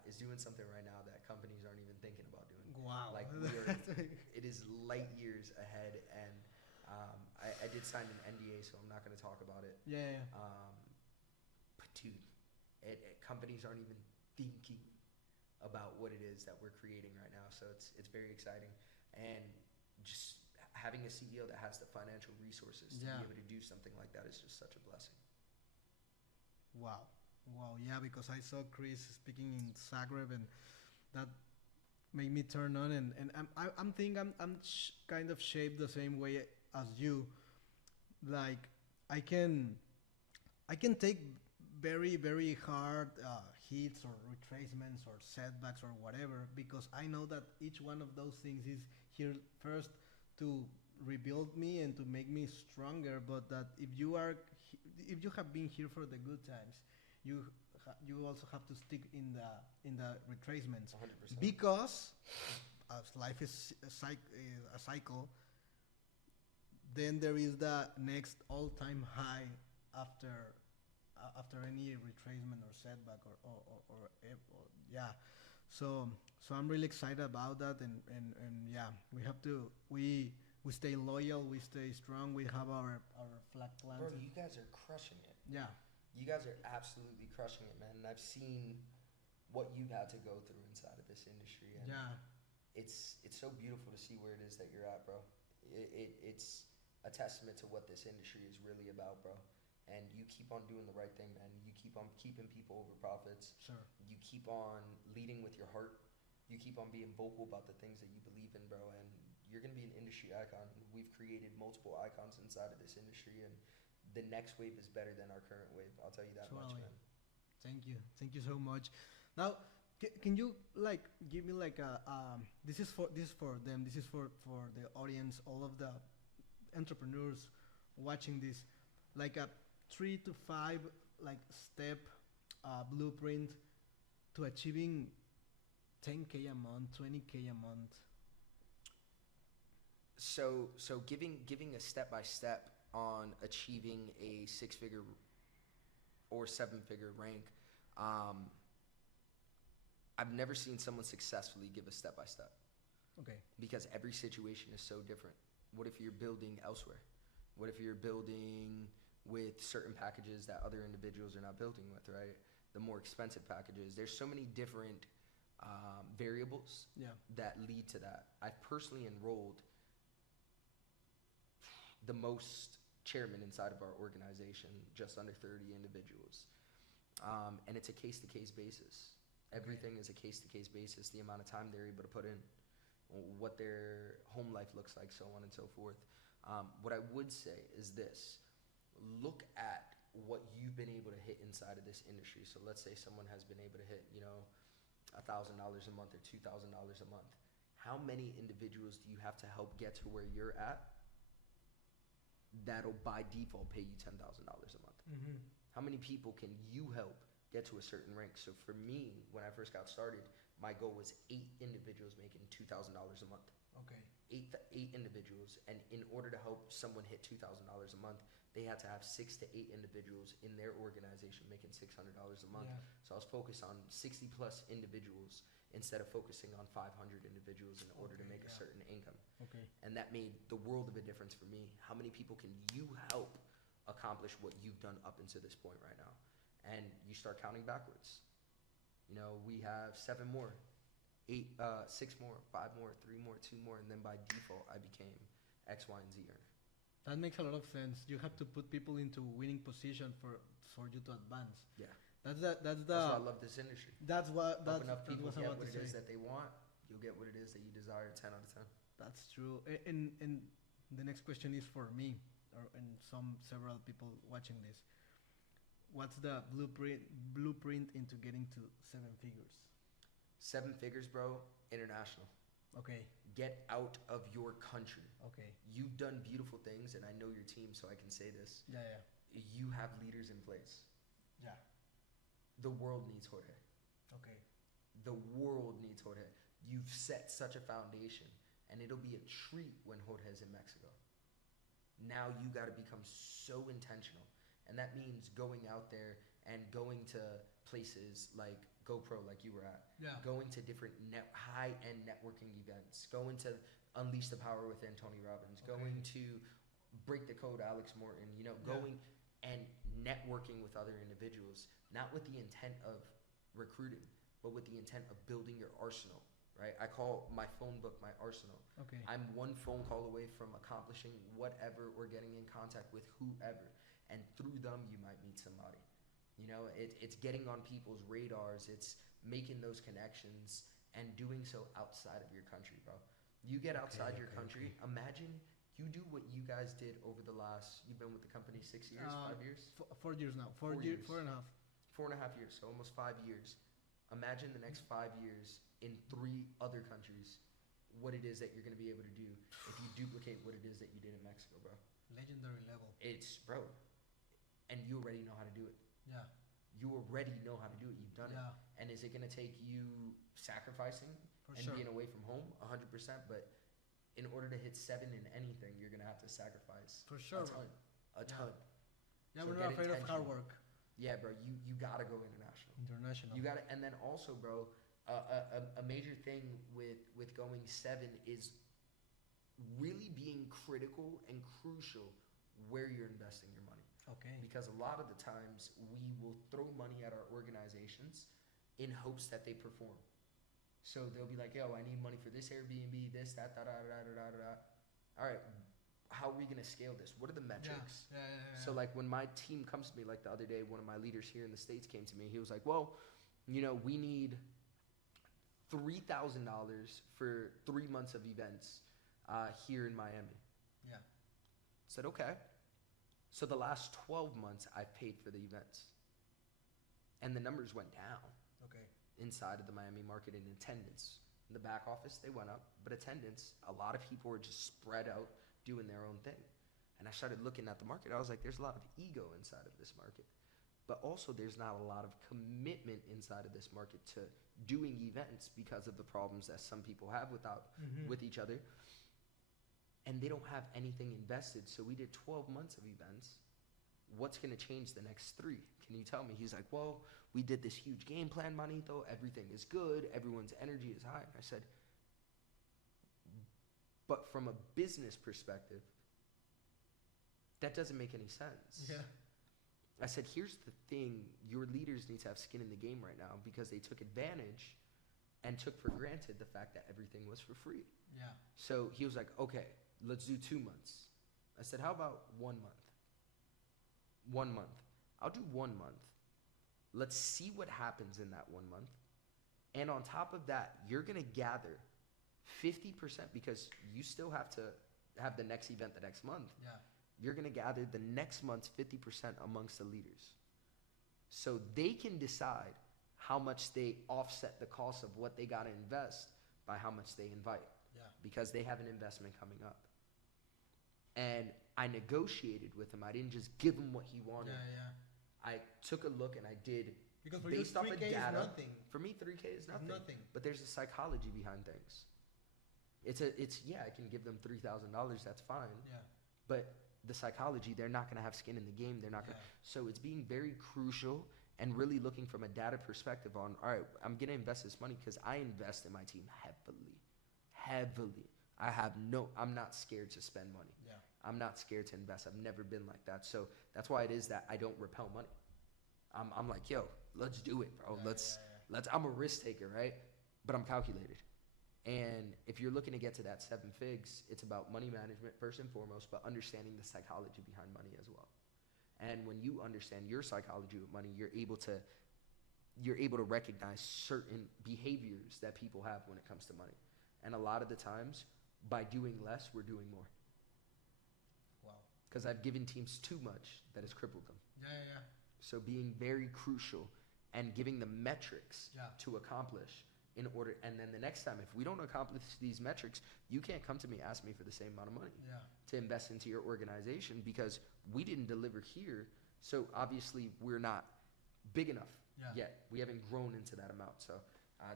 is doing something right now that companies aren't even thinking about doing. Wow. Like, it is light years ahead, and I did sign an NDA, so I'm not going to talk about it. Yeah. But dude, companies aren't even thinking about what it is that we're creating right now, so it's very exciting. And just having a CEO that has the financial resources to be able to do something like that is just such a blessing. Wow, yeah, because I saw Chris speaking in Zagreb, and that made me turn on, and I'm thinking I'm kind of shaped the same way as you. Like, I can take very, very hard hits or retracements or setbacks or whatever, because I know that each one of those things is here first to rebuild me and to make me stronger, but that if you have been here for the good times, you also have to stick in the retracements. 100%. Because as life is a cycle, then there is the next all-time high after any retracement or setback or yeah. So I'm really excited about that, and yeah, we stay loyal, we stay strong, we have our flag plans. Bro, you guys are crushing it. Yeah. You guys are absolutely crushing it, man. And I've seen what you've had to go through inside of this industry. And yeah. It's so beautiful to see where it is that you're at, bro. It's a testament to what this industry is really about, bro. And you keep on doing the right thing, man. You keep on keeping people over profits. Sure. You keep on leading with your heart. You keep on being vocal about the things that you believe in, bro. And you're going to be an industry icon. We've created multiple icons inside of this industry, and the next wave is better than our current wave. I'll tell you that much, man. Thank you so much. Now, can you like give me like this is for them, this is for the audience, all of the entrepreneurs watching this, like a 3 to 5 like step blueprint to achieving 10K a month, 20K a month. So giving a step by step on achieving a 6-figure or 7-figure rank, I've never seen someone successfully give a step-by-step. Okay. Because every situation is so different. What if you're building elsewhere? What if you're building with certain packages that other individuals are not building with, right? The more expensive packages. There's so many different variables that lead to that. I've personally enrolled the most chairmen inside of our organization, just under 30 individuals. And it's a case-to-case basis. Everything is a case-to-case basis. The amount of time they're able to put in, what their home life looks like, so on and so forth. What I would say is this. Look at what you've been able to hit inside of this industry. So let's say someone has been able to hit, $1,000 a month or $2,000 a month. How many individuals do you have to help get to where you're at that'll by default pay you $10,000 a month? Mm-hmm. How many people can you help get to a certain rank? So for me, when I first got started, my goal was 8 individuals making $2,000 a month. Okay. 8 individuals, and in order to help someone hit $2,000 a month, they had to have 6 to 8 individuals in their organization making $600 a month. Yeah. So I was focused on 60 plus individuals instead of focusing on 500 individuals in order to make a certain income. Okay. And that made the world of a difference for me. How many people can you help accomplish what you've done up until this point right now? And you start counting backwards. We have 7 more, 6 more, 5 more, 3 more, 2 more, and then by default, I became X, Y, and Z earner. That makes a lot of sense. You have to put people into winning position for you to advance. Yeah. That's why I love this industry. That's what Help enough people that's get what what it it is that they want, you'll get what it is that you desire 10 out of 10. That's true. And the next question is for me, and several people watching this. What's the blueprint into getting to 7 figures? 7 figures, bro. International. Okay. Get out of your country. Okay. You've done beautiful things, and I know your team, so I can say this. Yeah. You have leaders in place. Yeah. The world needs Jorge. Okay. The world needs Jorge. You've set such a foundation, and it'll be a treat when Jorge's in Mexico. Now you got to become so intentional. And that means going out there and going to places like GoPro, like you were at. Yeah. Going to different high-end networking events. Going to Unleash the Power with Anthony Robbins. Okay. Going to Break the Code, Alex Morton. Going and networking with other individuals. Not with the intent of recruiting, but with the intent of building your arsenal. Right? I call my phone book my arsenal. Okay. I'm one phone call away from accomplishing whatever or getting in contact with whoever. And through them, you might meet somebody. It's getting on people's radars. It's making those connections and doing so outside of your country, bro. You get outside your country. Okay. Imagine you do what you guys did over the last, you've been with the company 6 years, 5 years? 4 years now. 4 years. 4.5. 4.5 years, so almost 5 years. Imagine the next 5 years in 3 other countries, what it is that you're going to be able to do if you duplicate what it is that you did in Mexico, bro. Legendary level. Bro, and you already know how to do it. Yeah. You already know how to do it. You've done it. And is it going to take you sacrificing being away from home? 100%. But in order to hit 7 in anything, you're going to have to sacrifice a ton. Yeah, so we're not afraid of hard work. Yeah, bro. You got to go international. You got to, and then also, bro, a major thing with going 7 is really being critical and crucial where you're investing your money. Okay. Because a lot of the times we will throw money at our organizations in hopes that they perform. So they'll be like, yo, I need money for this Airbnb, this, that, da-da-da-da-da-da. All right, how are we going to scale this? What are the metrics? Yeah. So like when my team comes to me, like the other day, one of my leaders here in the States came to me. He was like, well, we need $3,000 for 3 months of events here in Miami. Yeah. I said, okay. So the last 12 months, I've paid for the events. And the numbers went down. Okay. Inside of the Miami market in attendance. In the back office, they went up. But attendance, a lot of people were just spread out doing their own thing. And I started looking at the market. I was like, there's a lot of ego inside of this market. But also there's not a lot of commitment inside of this market to doing events because of the problems that some people have with each other. and they don't have anything invested. So we did 12 months of events. What's going to change the next 3? Can you tell me? He's like, well, we did this huge game plan, Manito. Everything is good. Everyone's energy is high. And I said, but from a business perspective, that doesn't make any sense. Yeah. I said, here's the thing. Your leaders need to have skin in the game right now because they took advantage and took for granted the fact that everything was for free. Yeah. So he was like, okay, let's do 2 months. I said, how about 1 month? 1 month. I'll do 1 month. Let's see what happens in that 1 month. And on top of that, you're going to gather 50% because you still have to have the next event the next month. Yeah. You're going to gather the next month's 50% amongst the leaders. So they can decide how much they offset the cost of what they got to invest by how much they invite. Yeah. Because they have an investment coming up. And I negotiated with him. I didn't just give him what he wanted. Yeah, yeah. I took a look and I did, Because for based you, off 3K of is data. nothing. For me, 3K is nothing. Nothing. But there's a psychology behind things. I can give them $3,000. That's fine. Yeah. But the psychology, they're not going to have skin in the game. They're not going to. Yeah. So it's being very crucial and really looking from a data perspective on, all right, I'm going to invest this money because I invest in my team heavily. I'm not scared to spend money. Yeah. I'm not scared to invest. I've never been like that. So that's why it is that I don't repel money. I'm like, yo, let's do it, bro. I'm a risk taker, right? But I'm calculated. And if you're looking to get to that 7 figs, it's about money management first and foremost, but understanding the psychology behind money as well. And when you understand your psychology with money, you're able to recognize certain behaviors that people have when it comes to money. And a lot of the times, by doing less, we're doing more. Wow. Because I've given teams too much that has crippled them. Yeah. So being very crucial and giving them metrics to accomplish in order, and then the next time, if we don't accomplish these metrics, you can't come to me, ask me for the same amount of money to invest into your organization because we didn't deliver here. So obviously we're not big enough yet. We haven't grown into that amount. So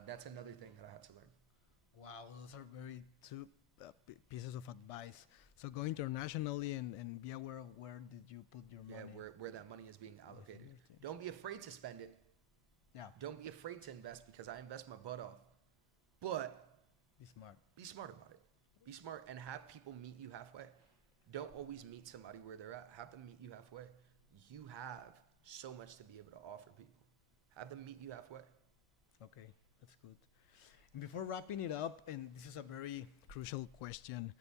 that's another thing that I had to learn. Wow, those are very two pieces of advice. So go internationally and be aware of where did you put your money. Yeah, where that money is being allocated. Don't be afraid to spend it. Yeah. Don't be afraid to invest because I invest my butt off. But be smart. Be smart about it. Be smart and have people meet you halfway. Don't always meet somebody where they're at. Have them meet you halfway. You have so much to be able to offer people. Have them meet you halfway. Okay, that's good. And before wrapping it up, and this is a very crucial question,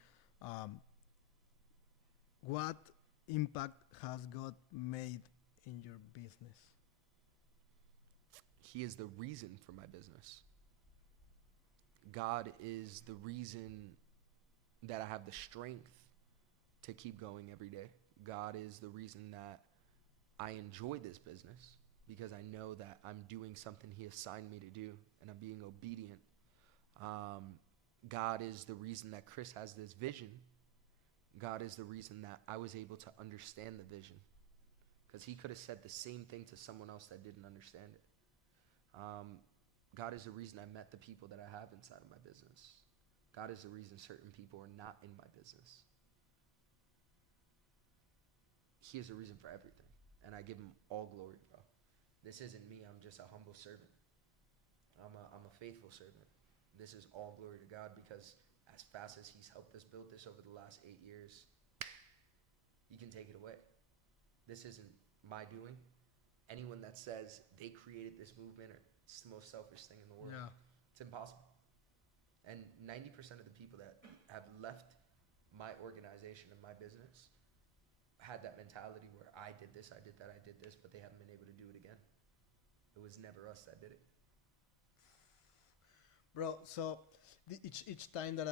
what impact has God made in your business? He is the reason for my business. God is the reason that I have the strength to keep going every day. God is the reason that I enjoy this business because I know that I'm doing something He assigned me to do and I'm being obedient. God is the reason that Chris has this vision. God is the reason that I was able to understand the vision because he could have said the same thing to someone else that didn't understand it. God is the reason I met the people that I have inside of my business. God is the reason certain people are not in my business. He is the reason for everything. And I give Him all glory, bro. This isn't me. I'm just a humble servant. I'm a faithful servant. This is all glory to God because as fast as He's helped us build this over the last 8 years, He can take it away. This isn't my doing. Anyone that says they created this movement or it's the most selfish thing in the world, it's impossible. And 90% of the people that have left my organization and my business had that mentality where I did this, I did that, I did this, but they haven't been able to do it again. It was never us that did it. Bro, so each time that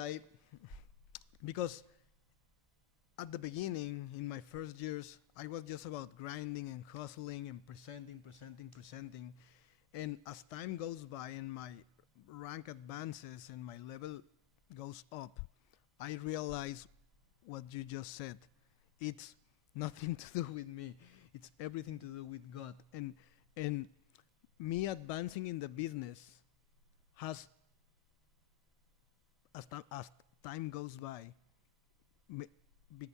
because at the beginning, in my first years, I was just about grinding and hustling and presenting. And as time goes by and my rank advances and my level goes up, I realize what you just said. It's nothing to do with me. It's everything to do with God. And me advancing in the business has, as time goes by, ma- be,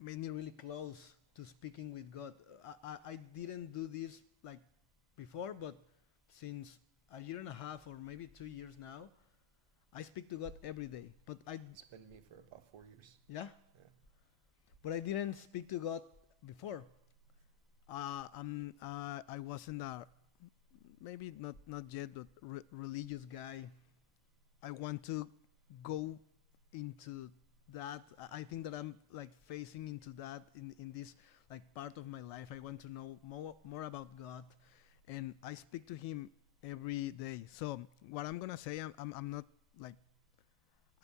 made me really close to speaking with God. I didn't do this like before, but since a year and a half or maybe 2 years now, I speak to God every day. But It's been me for about 4 years. yeah, Yeah. but I didn't speak to God before. I wasn't a maybe not yet, but religious guy. I want to go into that. I think that I'm like facing into that in this like part of my life. I want to know more about God, and I speak to Him every day. So what I'm gonna say, I'm not like,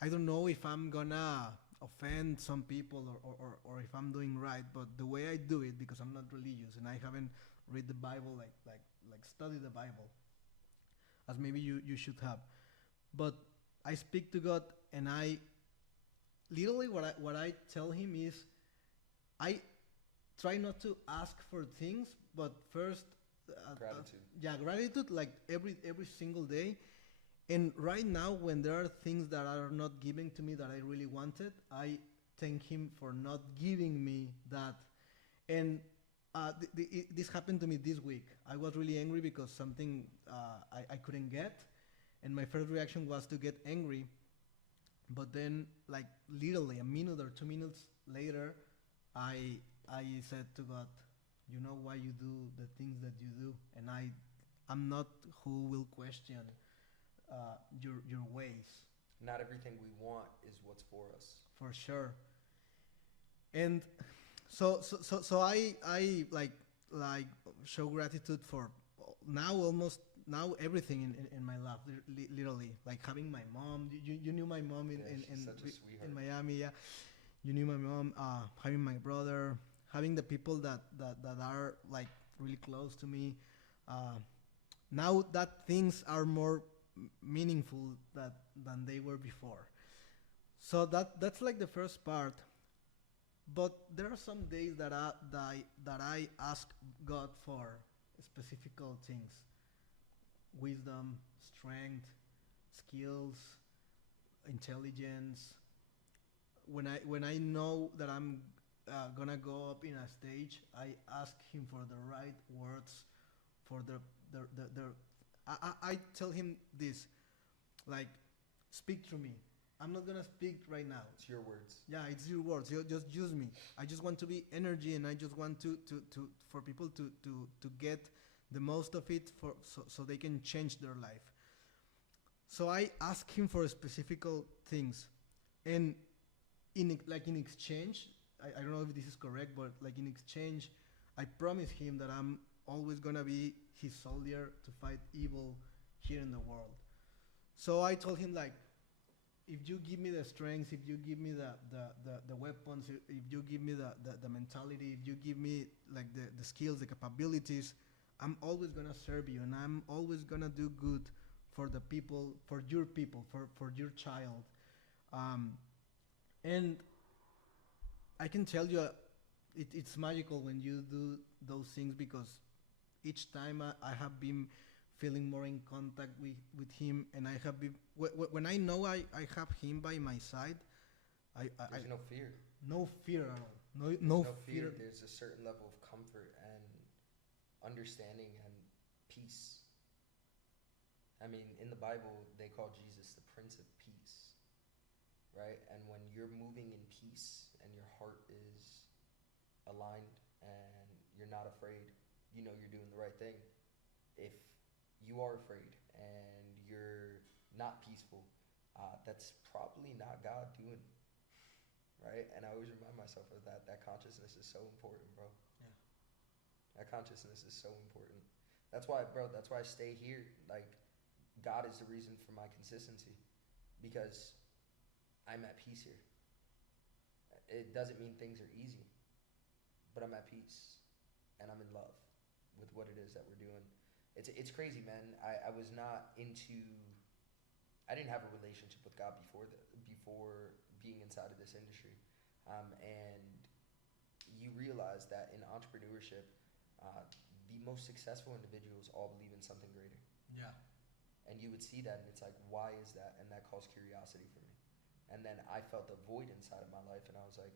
I don't know if I'm gonna offend some people or if I'm doing right, but the way I do it, because I'm not religious and I haven't read the Bible like study the Bible as maybe you should have. But I speak to God, and I literally what I tell Him is, I try not to ask for things, but first Gratitude. yeah, gratitude, like every single day. And right now, when there are things that are not given to me that I really wanted, I thank Him for not giving me that. And this happened to me this week. I was really angry because something I couldn't get, and my first reaction was to get angry. But then, like literally a minute or 2 minutes later, I said to God, "You know why you do the things that you do, and I'm not who will question your ways, Not everything we want is what's for us. for sure." And so I like show gratitude for now, almost now everything in my life, literally, like having my mom. You knew my mom Yeah, she's such a sweetheart. in Miami. Yeah, you knew my mom. Having my brother, having the people that are like really close to me. Now that things are more meaningful than they were before. So that's like the first part. But there are some days that I ask God for specific things: wisdom, strength, skills, intelligence. When I know that I'm gonna go up in a stage, I ask Him for the right words, for the I tell Him this, like, speak through me. I'm not gonna speak right now. It's your words. Yeah, it's your words. You just use me. I just want to be energy, and I just want to for people to get the most of it so they can change their life. So I ask Him for specific things, and in exchange, I don't know if this is correct, but like in exchange, I promise Him that I'm always gonna be His soldier to fight evil here in the world. So I told Him, like, if you give me the strength, if you give me the weapons, if you give me the mentality, if you give me like the skills, the capabilities, I'm always gonna serve you, and I'm always gonna do good for the people, for your child. And I can tell you, it's magical when you do those things, because each time I have been feeling more in contact with Him, and I have been when I know I have Him by my side, There's no fear. no fear at all. There's No no fear. fear. There's a certain level of comfort and understanding and peace. I mean, in the Bible, they call Jesus the Prince of Peace, right? And when you're moving in peace and your heart is aligned and you're not afraid, you know you're doing the right thing. If you are afraid and you're not peaceful, that's probably not God doing, right? And I always remind myself of that. That consciousness is so important, bro. Yeah. That consciousness is so important. That's why, bro, that's why I stay here. Like, God is the reason for my consistency, because I'm at peace here. It doesn't mean things are easy, but I'm at peace and I'm in love with what it is that we're doing. It's crazy, man. I was not into. I didn't have a relationship with God before being inside of this industry, and you realize that in entrepreneurship, the most successful individuals all believe in something greater. Yeah. And you would see that, and it's like, why is that? And that caused curiosity for me. And then I felt a void inside of my life, and I was like,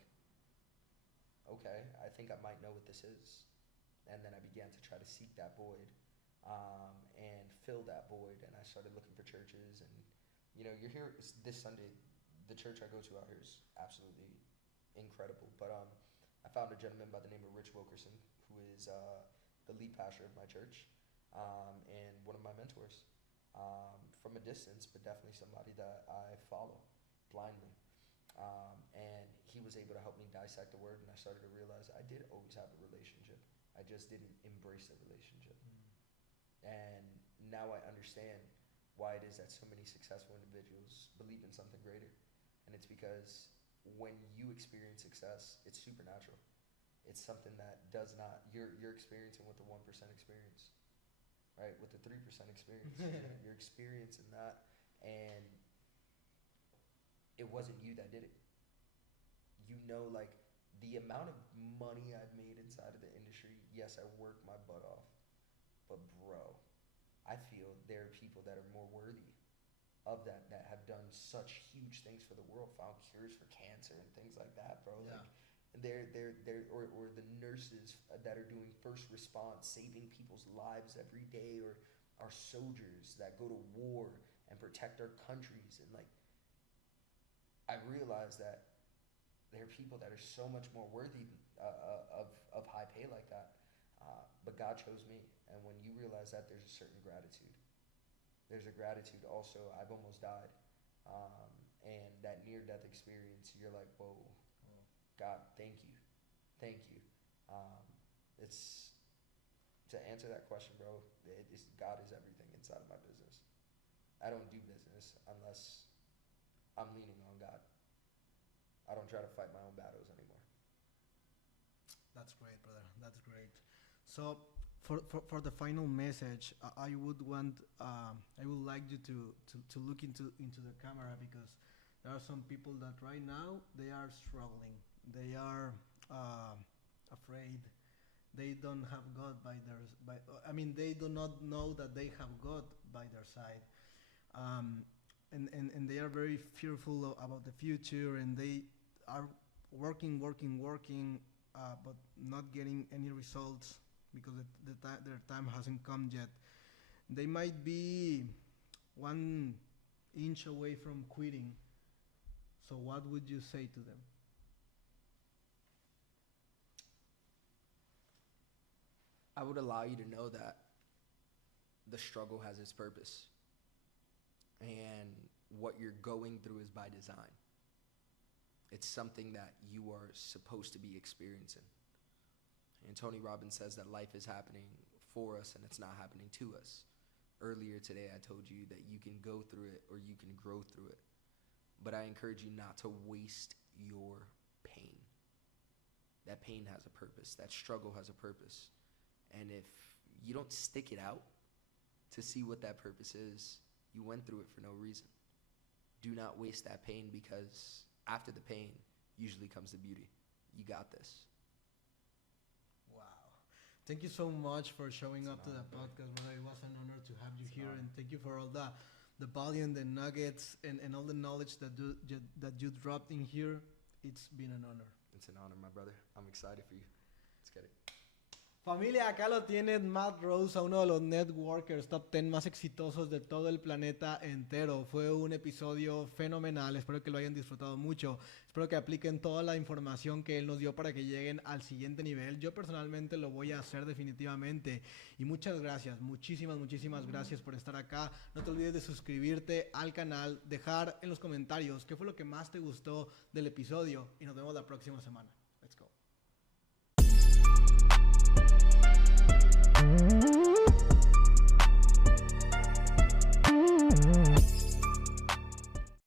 okay, I think I might know what this is. And then I began to try to seek that void and fill that void. And I started looking for churches. And, you know, you're here this Sunday. The church I go to out here is absolutely incredible. But I found a gentleman by the name of Rich Wilkerson, who is the lead pastor of my church and one of my mentors from a distance, but definitely somebody that I follow blindly. And he was able to help me dissect the word, and I started to realize I did always have a relationship. I just didn't embrace the relationship. And now I understand why it is that so many successful individuals believe in something greater. And it's because when you experience success, it's supernatural. It's something that does not, you're experiencing what the 1% experience, right? With the 3% experience. You're experiencing that, and it wasn't you that did it. You know, like, the amount of money I've made inside of the industry, yes, I work my butt off, but bro, I feel there are people that are more worthy of that have done such huge things for the world, found cures for cancer and things like that, bro. Yeah. Like, they're or the nurses that are doing first response, saving people's lives every day, or our soldiers that go to war and protect our countries. And like, I realized that there are people that are so much more worthy of high pay like that. But God chose me. And when you realize that, there's a certain gratitude. There's a gratitude also. I've almost died. And that near-death experience, you're like, whoa, God, thank you. Thank you. It's, to answer that question, bro, God is everything inside of my business. I don't do business unless I'm leaning on God. I don't try to fight my own battles anymore. That's great, brother. That's great. So for the final message, I would like you to look into the camera, because there are some people that right now they are struggling. They are afraid. They don't have God they do not know that they have God by their side. And they are very fearful about the future, and they are working, but not getting any results because their time hasn't come yet. They might be 1 inch away from quitting. So what would you say to them? I would allow you to know that the struggle has its purpose. And what you're going through is by design. It's something that you are supposed to be experiencing. And Tony Robbins says that life is happening for us and it's not happening to us. Earlier today, I told you that you can go through it or you can grow through it. But I encourage you not to waste your pain. That pain has a purpose. That struggle has a purpose. And if you don't stick it out to see what that purpose is, you went through it for no reason. Do not waste that pain, because after the pain usually comes the beauty. You got this. Wow. Thank you so much for showing up to the podcast, brother. It was an honor to have you here, and thank you for all the value and the nuggets and all the knowledge that you dropped in here. It's been an honor. It's an honor, my brother. I'm excited for you. Let's get it. Familia, acá lo tienen, Matt Rosa, uno de los networkers top 10 más exitosos de todo el planeta entero. Fue un episodio fenomenal, espero que lo hayan disfrutado mucho. Espero que apliquen toda la información que él nos dio para que lleguen al siguiente nivel. Yo personalmente lo voy a hacer definitivamente. Y muchas gracias, muchísimas gracias por estar acá. No te olvides de suscribirte al canal, dejar en los comentarios qué fue lo que más te gustó del episodio. Y nos vemos la próxima semana. Let's go.